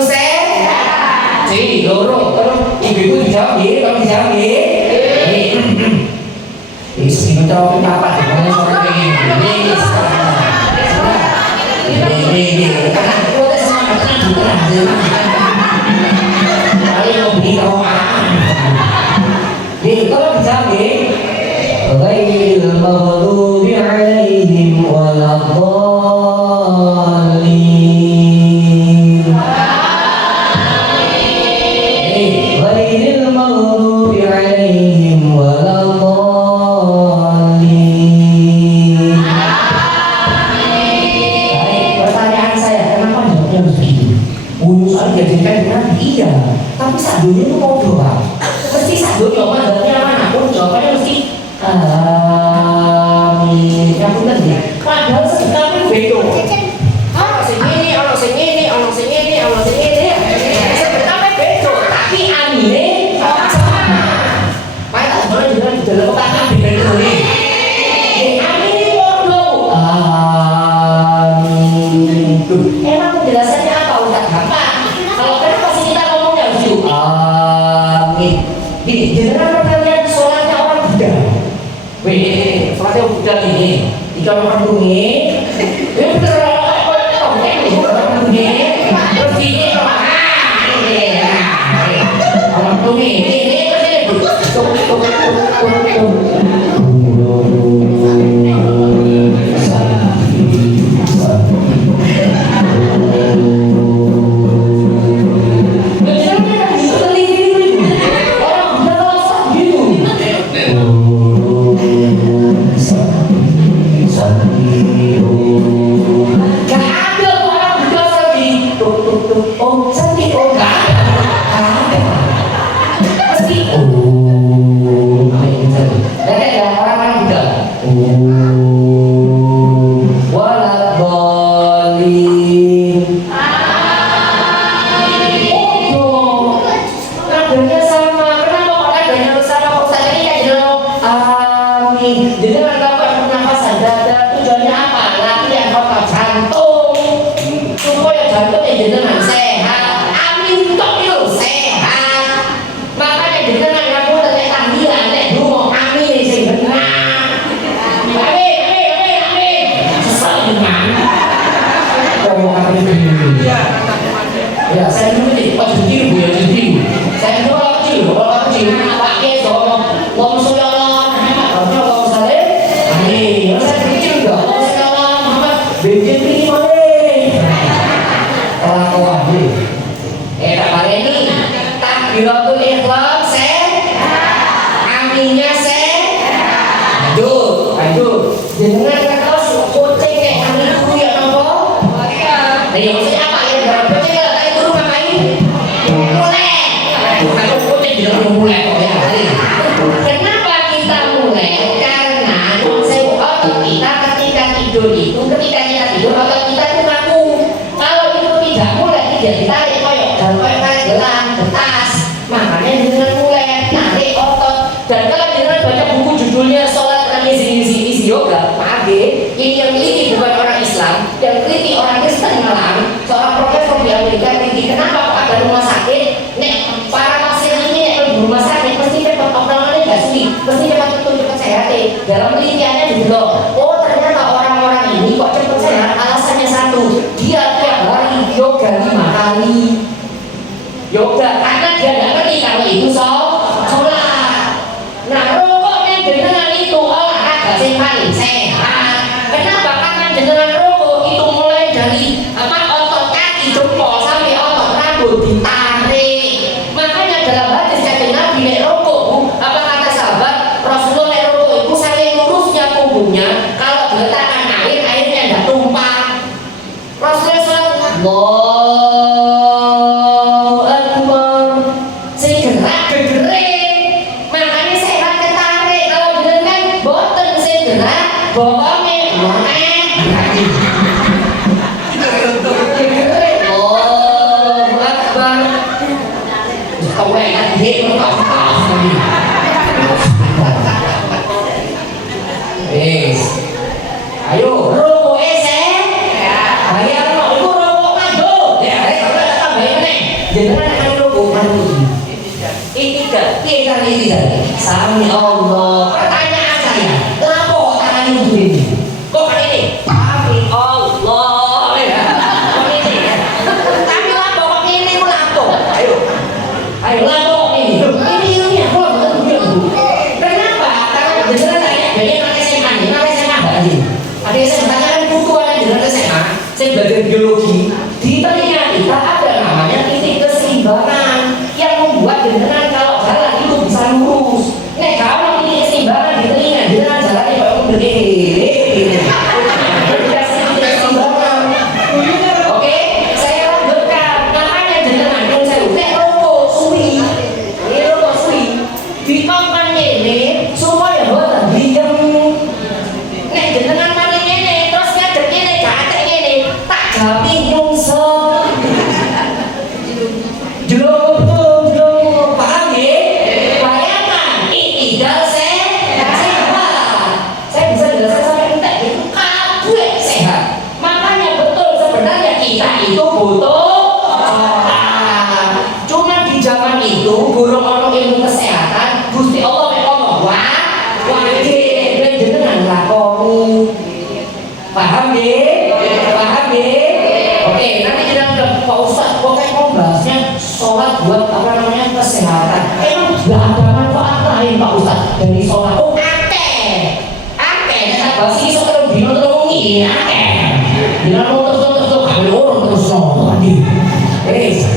si loro. Terus ibu-ibu dijawab nggih, kalau dijawab nggih. Isi mencoba apa gimana soalnya ini tenang, protes semangat tenang. Kalian mau beli rohan. Kalau dijawab nggih. غير المغضوب عليهم ولا الضالين غير المغضوب عليهم ولا الضالين. Baik, pertanyaan saya, kenapa jawabnya harus begitu? Soal diajarkan dengan iya, tapi sadonya itu mau doa. Mesti sadonya mazhabnya manapun jawabannya mesti amin. Yang benar ya. Padahal sedekahnya beda. Ono sing ngene, ono sing ngene, ono sing ngene, ono sing ngene. Sedekahnya beda, tapi amine sama. Pak tak boleh jalan di dalam kotak beda ini. Amin podo. Amin. Emang penjelasannya apa Ustaz? Gampang. Kalau kenapa sih kita ngomongnya harus itu? Amin. Gini, jenengan pernah lihat sholatnya orang Buddha? Wih, sholatnya Buddha ini. Jika orang bunyi, ini bener orang bunyi. Terus gini, orang bunyi. Ini ya saya dulu nih, jadi bu ya jadi. Saya dulu kalau kecil, pakai ngomong soal harusnya kalau misalnya, ini saya kecil enggak, ngomong soal Muhammad, bikin ini boleh. Kelakuan deh. Tak kali ini takbiratul ihram aminnya aduh, jenengan kata kucing kayak kami dulu ya nopo. Jadi maksudnya apa ya? Kucing tadi dulu ngapain? Mulai. Kalau kucing tidak mulai kok ya. Kenapa kita mulai? Karena otot kita ketika tidur itu, ketika kita tidur otot kita itu ngaku. Kalau itu tidak mulai, tidak ditarik koyok dan koyok tarik gelang, getas. Makanya jenengan mulai tarik otot. Dan kalau jenengan baca buku judulnya sholat isi yoga, maaf deh, ini yang teliti bukan orang Islam, yang teliti orang Kristen malam. Seorang profesor di Amerika teliti kenapa kok ada rumah sakit, nek para pasien ini nek di rumah sakit mesti cepat operasionalnya gak sulit, mesti cepat sehat. Dalam penelitiannya juga, oh ternyata orang-orang ini kok cepat sehat, alasannya satu, dia tiap hari yoga 5 kali. Yoga karena dia nggak ngerti kalau itu sholat. Nah rokoknya dengan itu olahraga sing paling sehat. Kenapa? Karena dengan rokok itu mulai dari otot kaki jempol sampai otot rambut ditarik. Makanya dalam hadis Kanjeng Nabi nek rokok, apa kata sahabat Rasulullah nek rokok itu saking lurusnya punggungnya, kalau diletakkan airnya tidak tumpah. Rasulullah SAW wis. Ayo, rokok bayar no, iku rokok kado. Ya, kalau ada tambahin nih. Jangan akan rokok kado. Ikhtiar, ikhtiar. Sami Allah. Pertanyaan saya, lapo tangan ibu ini? Kok kan ini? Sami Allah. Ya. Kok ini ya? Tapi lapo kok ini ku lapo? Ayo lapo ini. Ini aku betul betul. Kenapa? Karena jenengan tanya, banyak anak SMA nih, anak SMA enggak sih? Ada SMA kan butuh anak jenengan SMA. Saya belajar biologi. Di telinga kita ada namanya titik keseimbangan yang membuat jenengan kalau jalan itu bisa lurus. Nek kalau titik keseimbangan di telinga jenengan jalannya kayak berdiri. Oke, saya lanjutkan. Makanya jenengan yang saya udah rokok suwi. Ini rokok suwi. Ditongkan ini supaya buat diam. Nek jenengan mari ini terus ngadep ini gatek ini tak japi nyungso. Jero paham ya? Bayangkan ikhtiar sehat. Saya bisa jelaskan sampai entek itu kabeh sehat. Makanya betul sebenarnya kita itu butuh sholat. Cuma di zaman itu burung orang ilmu kesehatan Gusti Allah ngomong wajib dan jenengan lakoni. Paham ya? Paham ya? Oke, nanti kita ke Pak Ustadz, pokoknya mau bahasnya sholat buat apa namanya kesehatan. Emang gak ada manfaat lain Pak Ustadz dari sholat? Oh, akeh. Saya bahas ini soal bino terungi, akeh. Bino terus kami orang terus nonton.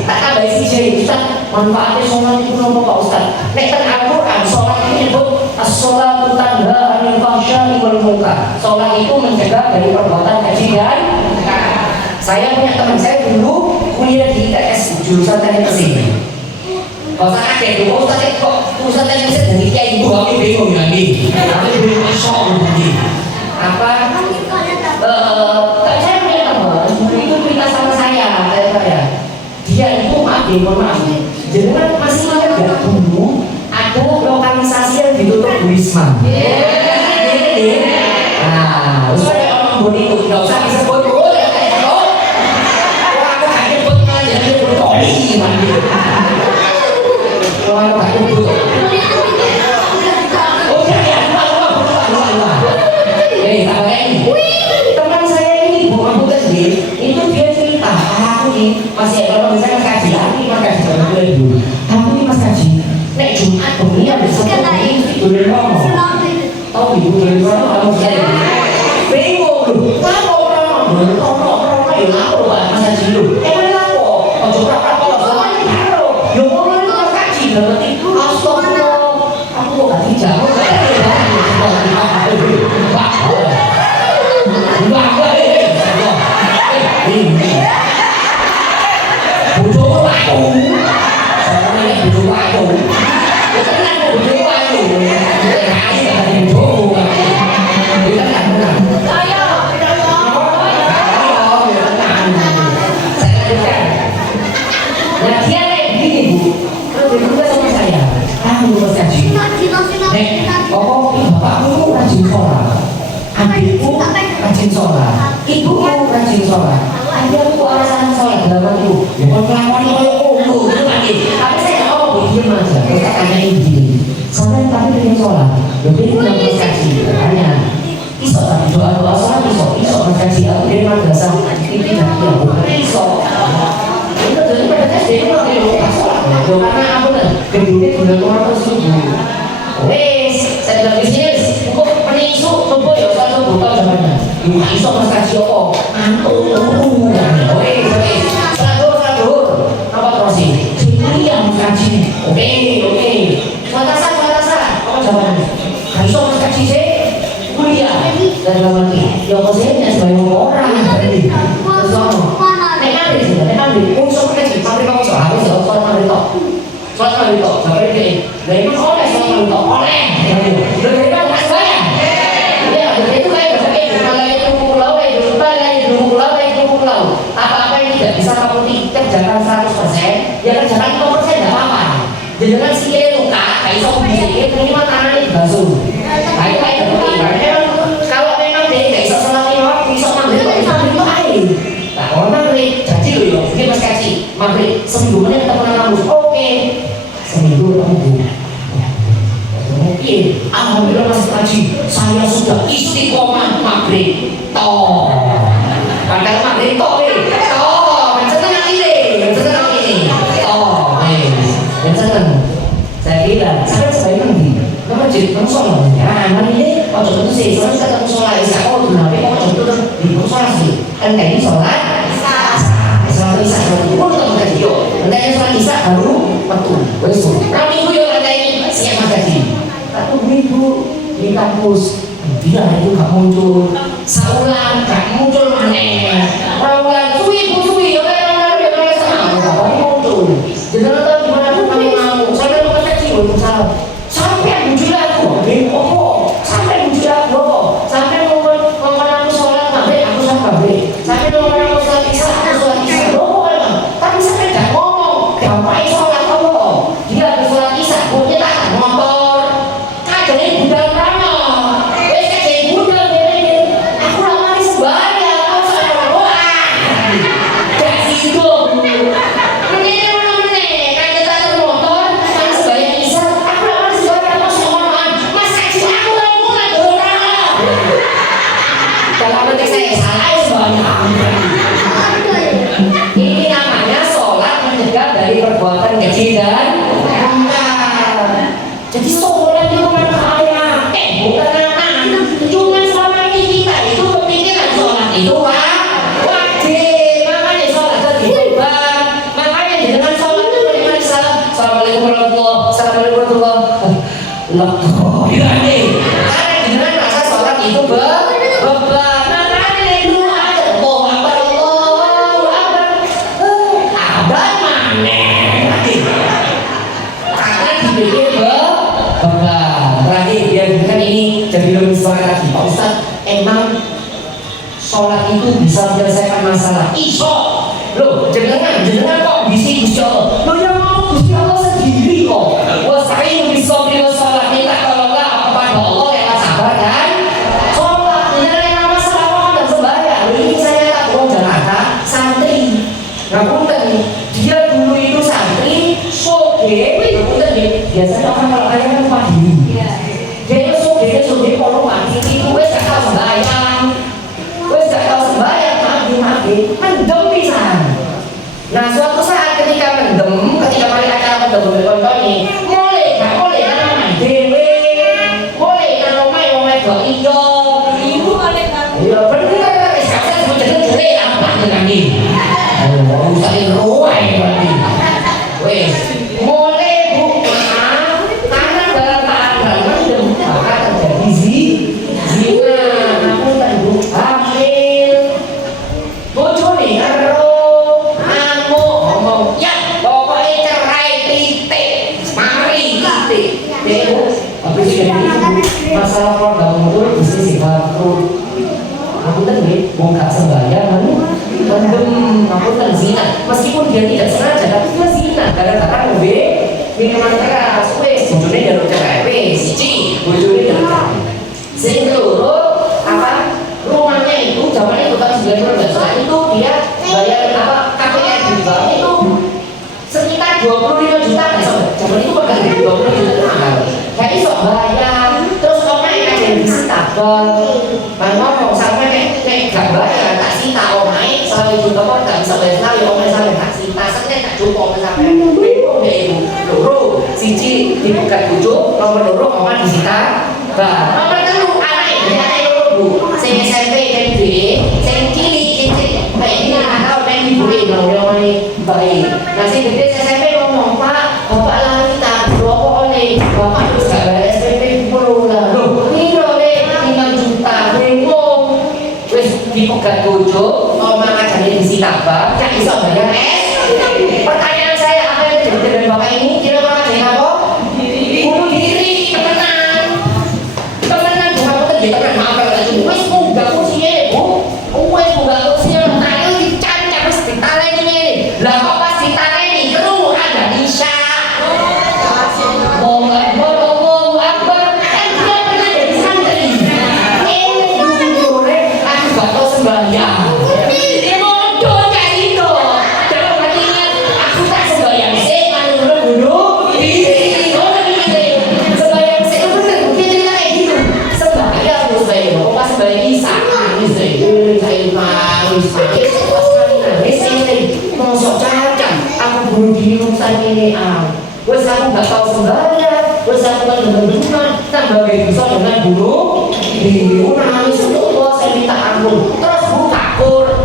Tak tambah isi jadi Ustadz, manfaatnya sholat itu apa Pak Ustadz? Nek kan Al-Quran, sholat ini disebut as-sholatu tanha anil fahsya'i wal munkar. Sholat itu mencegah dari perbuatan keji dan saya punya teman saya dulu kuliah di ITS jurusan teknik mesin. Kalau saya ada dulu, kok jurusan teknik mesin dari kiai ibu kami bingung lagi. Kami bingung shock lagi. Apa? Saya punya teman, itu cerita sama saya. Dia itu mohon maaf. Jangan masih ingat nggak dulu ada lokalisasi yang ditutup Wisma. Nah, terus ada orang bonito nggak usah disebut. Teman saya ini bukan itu dia cerita aku nih masih kalau misalnya kaji lagi mas kaji dulu aku nih mas kaji nek Jumat pembelian besok ini boleh ngomong tahu ibu boleh ngomong kamu saya bingung lu kenapa orang ya lapor mas kaji lu emang lapor ojo berapa kalau soalnya karo yo ngomong itu mas kaji berarti astagfirullah aku kok gak dijawab butuh waktu soalnya ini butuh waktu kita kan butuh waktu kita kasih dari butuh kita kan benar saya lanjutkan nah dia kayak begini bu kalau berdua sama saya aku mas kaji bapakmu rajin sholat adikku rajin sholat ibuku rajin sholat adikku alasan sholat dalam itu ya kalau kelakuan itu itu lagi tapi saya nggak mau diam aja terus tak tanya ini sampai tapi pengen sholat jadi itu yang mas kaji tanya iso tapi doa sholat iso mas kaji aku dari madrasah ini tidak dia bukan iso itu dari pada SD itu lagi lupa sholat karena aku kan gedungnya bulan orang tersebut wes saya bilang di sini kok penisu tubuh ya kalau tubuh tahu zamannya bukan iso mas kaji kok antum wes seladur apa terus ini kuliah mas kaji oke suara apa jawabannya gak iso mas kaji sih kuliah dan dalam lagi ya kok sih ya sebagai orang berarti terus nek nanti unsur kaji sampai kamu soal sampai itu sampai ini dari mana oleh soal itu oleh dari mana saya ya itu kayak pulau apa-apa yang tidak bisa kamu kerjakan 100% ya kerjakan 5% tidak apa-apa jangan sikilnya luka kayak sok bisiknya minimal tangannya dibasuh nah itu kayak seperti ibaratnya kalau jadi musola ya mari deh ojo itu sih soalnya kita musola isya kok kenapa kok ojo itu di musola sih kan kayak ini sholat sholat isya sholat itu kita mau yo nanti sholat isya baru waktu wes nah minggu yo nanti siap gaji tapi minggu di kampus dia itu gak muncul saulan gak muncul maneh orang suwi yo kayak orang muncul jadi nanti gimana pun kami mau sampai lu kecil salah sampai muncul aku bingung sampai muncul aku sampai ngomong aku sholat maghrib aku sholat maghrib sampai ngomong aku sholat isya aku sholat isya tapi sampai gak ngomong gampang sholat aku dia ada sholat isya punya tak motor kadangnya budal rano wes kadangnya budal ini aku lama sembahyang aku sholat doa gak situ ini namanya sholat mencegah dari perbuatan keji dan mungkar. Jadi sholat itu bukan hanya bukan anak. Cuma selama ini kita itu berpikiran sholat itu wajib. Makanya sholat jadi beban. Makanya dengan sholat itu bagaimana salam. Assalamualaikum warahmatullahi wabarakatuh. Karena dengan rasa sholat itu beban. Jadi lebih semangat lagi, Pak Ustadz. Emang sholat itu bisa menyelesaikan masalah? Iso, loh, jenengan kok bisi Gusti Allah. Loh yang mau Gusti Allah sendiri kok. Wasta'inu bis-sabri was-shalah, minta tolonglah kepada Allah yang sabar dan sholat. Menyelesaikan masalah orang dan sembahyang. Ini saya tak tahu Jakarta santri. Ngapunten, dia dulu itu santri, soge. Ngapunten biasanya orang kalau kaya kan pagi. Dia sudah polongan, itu wes gak tau sembahyang, mendem pisan. Nah suatu saat ketika mari acara mendem ini, boleh gak boleh karena main dewe, boleh karena main do iyo, ibu boleh kan? Iya bener, sekarang sebut jelek apa dengan ini? Oh, usah ruai berarti, wes boleh bu. Masalah keluarga muncul bisnis baru. Aku tadi buka sembahyang, mendem, aku tadi zina. Meskipun dia tidak sengaja, tapi dia zina. Kadang-kadang minuman keras, wes, bojone jalur cerai, siji, bojone jalur cerai. Sehingga rumahnya itu zaman itu kan 1912 itu dia bayar KPR di bank itu sekitar 25 juta. Zaman itu kan 20 juta mahal. Jadi sok bayar. Bang ngomong sampai kayak gak bayar tak sita omai sampai juga kok tak bisa bayar sekali omai sampai tak sita sebenarnya tak cukup sampai bebo itu loro siji dibuka bujuk nomor loro omai disita nomor telu anak loro bu sing SMP dan B sing cilik kayak gini nggak tahu kan dibully ngomong baik nah sing gede SMP ngomong pak bapak lari tak rokok oleh bapak terus gak bayar SPP puluh lah dipegat bojo, omang ajarnya disita apa? Gak bisa bayar pertanyaan saya apa yang terjadi dengan bapak ini? Kira-kira ajarnya apa? Bunuh diri, temenan bukan betul dia temenan, maaf kalau tadi wes munggah kursinya bu wes munggah kursinya tayo dicancang harus ditaleni ini lah kok pas ditaleni keruh ada Nisha Allahu Akbar kan dia pernah jadi santri sembahyang bodoh kayak gitu jangan berarti ingat aku tak sembahyang sih malu bunuh diri sembahyang sih bener mungkin cerita kayak gitu sembahyang kok pas sembahyang Isa nangis deh saya nangis pas kali nangis ini mau sok cacat aku bunuh diri urusan ini wes aku gak tau sembahyang terus aku kan dengan tambah bisa dengan bunuh diri. Nangis itu saya minta ampun, terus buka Quran.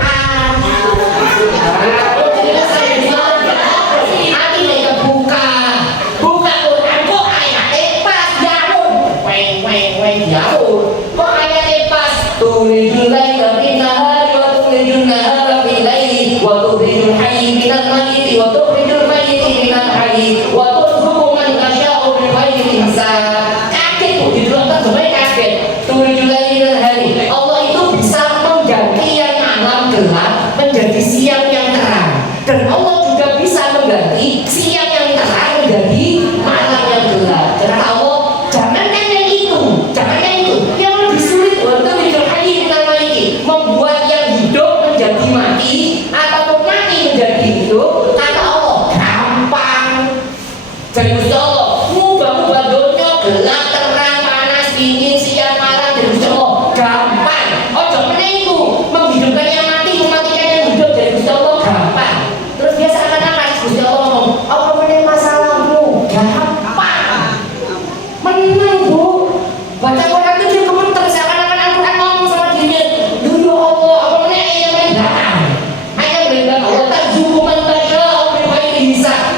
Tulijul laila bin nahari wa tulijul nahara bil laili wa tukhrijul hayya minal mayyiti wa tukhrijul mayyita minal hayyi wa turzuqu man tasha'u bi ghairi hisab. Kaget kok dijelaskan semuanya kaget. Tulijul laila bin nahari. Allah itu bisa mengganti yang malam gelap menjadi siang yang terang. Dan Allah juga bisa mengganti siang yang terang menjadi malam yang gelap. Karena Allah jangankan yang itu, jangankan itu, yang lebih sulit untuk membuat yang hidup menjadi mati ataupun mati menjadi hidup. Kata Allah gampang. Jadi Gusti Allah ngubah-ngubah dunia gelap terang panas dingin siang malam dari Gusti Allah gampang. Ojo menengku menghidupkan yang mati mematikan yang hidup dari Gusti Allah gampang. Terus dia seakan-akan Gusti Allah ngomong apa meneng masalahmu gampang. Menang bu. Baca Quran itu dia komentar seakan-akan Al-Quran ngomong sama dirinya.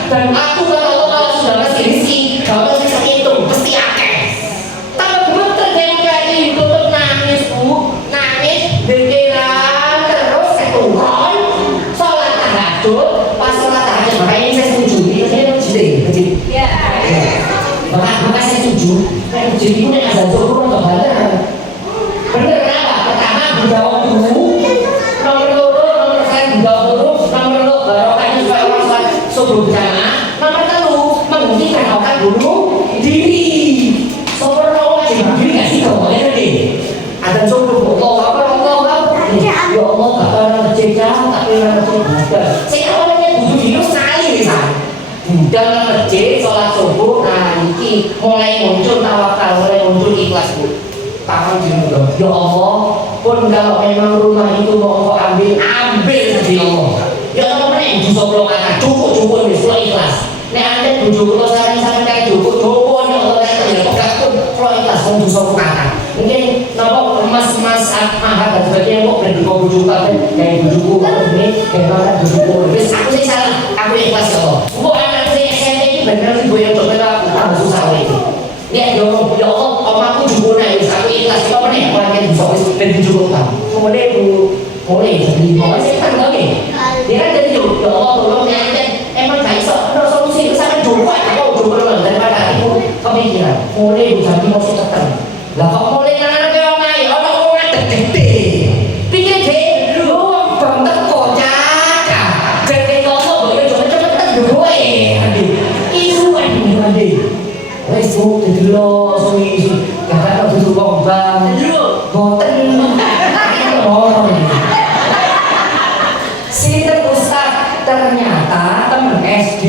Dan aku kata Allah kalau sudah ngasih rezeki, kalau bisa hitung pasti akeh. Tambah gemeter demokrasi itu tuh nangis bu, nangis pikiran terus keturun, sholat tahajud, pas sholat tahajud makanya ini saya setuju, itu saya kecil. Ya. Maka saya setuju, jadi itu yang azan zuhur atau benar. Bener kenapa? Pertama berjawab dulu, nomor saya berjawab dulu, nomor barokahnya supaya orang sholat subuh berjamaah. Nomor telu menghentikan okat dulu diri. Soper mau wajib diri nggak sih kalau boleh nanti? Ada subuh Allah. Ya Allah gak pernah ngecek tapi orang ngecek. Saya awalnya butuh diri sekali misalnya. Dalam masjid sholat subuh, nah ini mulai muncul tawakal, mulai muncul ikhlas bu. Tangan diri ya Allah, pun kalau memang rumah itu mau kau ambil saja ya Allah. Ya Allah meneng cukup kata cukup wis ikhlas. Nek anda bujuk kula saran-saran kayak cukup ya Allah ya kok pun ikhlas wong dosa kata. Mungkin napa emas-emas mahal dan sebagainya kok ben kok bujuk kabeh kayak bujuku ini kayak bujuku. Wis aku sih salah, aku ikhlas ya Allah. Kok anak saya SMP ini bener ibu yang coba aku susah itu. Ya Allah, omaku juga wis aku ikhlas kok meneh orang yang bisa wis ben bujuk kan. Kemudian boleh jadi pokoknya saya kan lagi dia kan jadi ya Allah tolong ya emang gak bisa ada solusi sama jumpa atau jumpa daripada ibu kepikiran mulai jadi mau setekan lah kok mulai nana ke orang lain orang gede pikir deh lu bang teko caca jadi ngomong boleh cepet-cepet gue isu ade wes bu jadi lo suwi gak ada tuh bang boten ternyata temen SD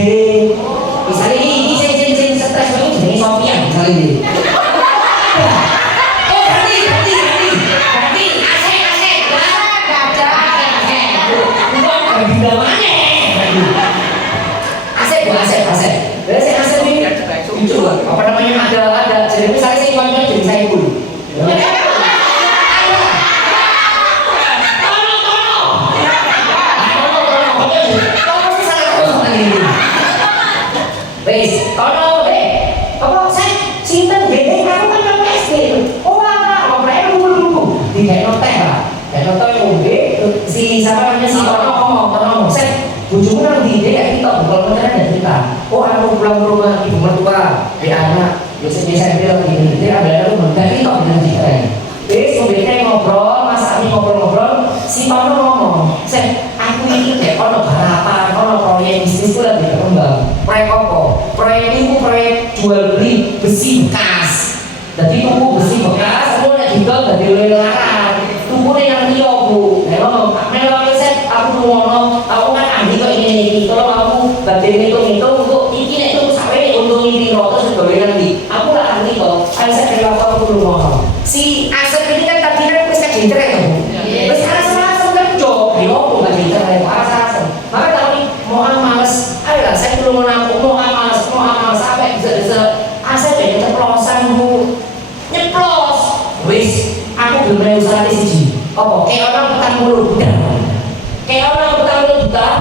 misalnya ini saya stres itu jadi Sofian misalnya ini ganti asek bukan benda mana asek dari saya asek ini lucu apa namanya ada jadi misalnya saya ikonnya jadi saya pun wes, kalau apa saya cinta gede aku kan yang SD. Oh apa mereka dulu di kayak noteh lah, kayak noteh yang si siapa namanya si ngomong, saya bujuku kan di kayak kita bukan pacaran dan kita. Oh aku pulang ke rumah ibu mertua, anak, biasa dia lagi dia ada rumah dan kita bilang kita. Wes kemudian ngobrol, masa ini ngobrol, si Pano ngomong, saya aku ini kayak ono balapan, ono proyek bisnis itu lagi berkembang. Proyek apa? Proyek itu proyek jual beli besi bekas. Jadi tuku besi bekas, aku nak jual dari lelaran. Tuku yang dia bu, memang set aku ngono, aku kan ahli kok ini. Kalau aku bagian hitung untuk ini itu sampai untuk ini terus sebagai nanti. Aku lah ahli kok, saya kira aku perlu ngono. Si Asep ini kan tadi kan bisa cerai kan? Terus asal kan job, yo bukan cerai, asal. Maka kalau mau males, ayolah saya perlu mau males sampai bisa Asep usaha siji. Apa? Kayak orang petang mulu budak. Kayak orang petang mulu budak.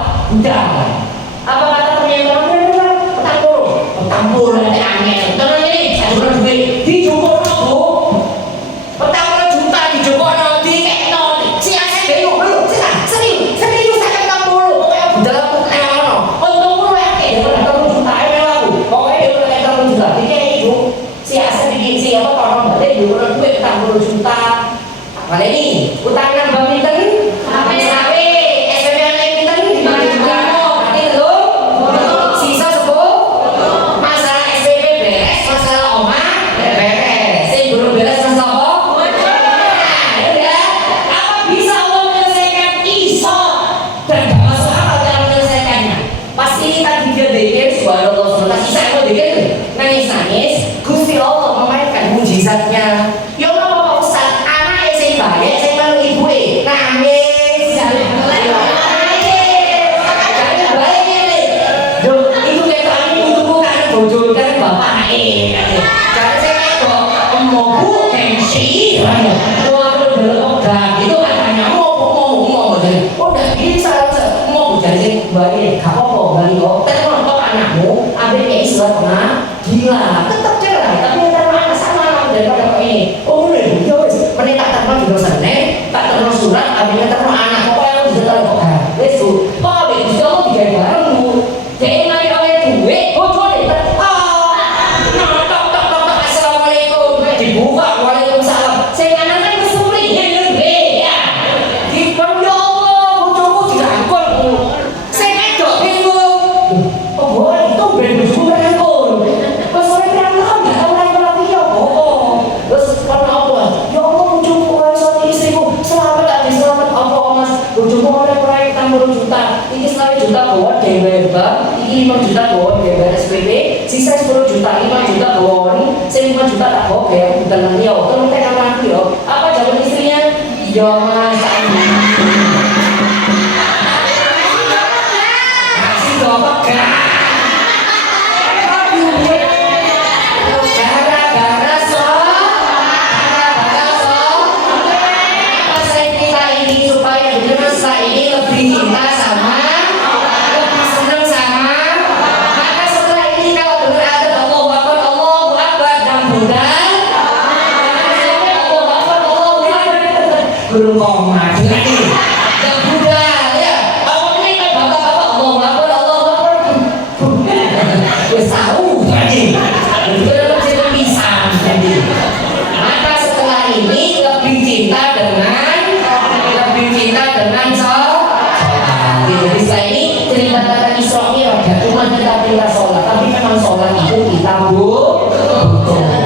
Apa kata penyanyi petang mulu nanti angin. Tenang ini, saya sudah duit di Joko Bu. Petang mulu juta di Joko di Kekno. Siasat deh lu, serius saya petang mulu. Pokoknya budak aku kayak ono. Untung mulu ya kayak dia petang juta ini aku. Pokoknya dia udah petang juta. Jadi itu siasat bikin siapa orang balik di Joko duit petang mulu juta. Kali ini utangan Bang Pinten sampai SMP yang Pinten di mana juga berarti itu sisa 10 masalah SPP beres, masalah oma beres, sing belum beres masalah apa? Ya, apa bisa Allah menyelesaikan? Iso dan gak masuk akal cara menyelesaikannya. Pasti kita dikir-dikir subhanallah SWT sisa aku dikir nangis-nangis Gusti Allah memainkan mujizatnya. Ya Allah Bapak Ustaz banyak saya malu ibu nangis jangan baik ini itu kayak kami untuk bukan bodoh kan bapak karena saya kok mau bu tensi mau berobat itu katanya mau udah bisa mau jadi baik gak apa-apa balik kok tapi nonton anakmu ambil kayak istilah pernah gila tetap cerai tapi terima sama daripada ini boleh menita terima di dosa tak terima surat akhirnya terima anak pokoknya aku bisa tahu wes tuh kok abis itu aku digawe bareng bu jadi nanti oleh duit bocor deh tok assalamualaikum dibuka waalaikumsalam saya nganangan kesempatan ya di ya Allah bocorku dirangkul saya ngedok bingung oh boleh itu bener-bener dirangkul pas saya dirangkul gak tahu lagi lagi ya terus karena apa ya Allah bocorku istriku selamat apa mas bojoku oleh proyek tambah juta ini 1 juta bawon DWB ini 5 juta bawon DWB SPP sisa 10 juta 5 juta bawon saya 5 juta tak bawa kayak dalam dia terus kita kamar dia apa jawaban istrinya ya mas kasih bapak ini lebih cinta sama lebih senang sama maka setelah ini kalau dengar ada Allahu Akbar dan budak Allahu Akbar belum koma dengan ini dan budak ya Allah ini kan bapak-bapak Allahu Akbar wes tahu tadi belum jadi pisang jadi maka setelah ini lebih cinta dengan sholat jadi setelah ini cerita tentang Isra Mi'raj cuma kita perintah sholat tapi memang sholat itu kita butuh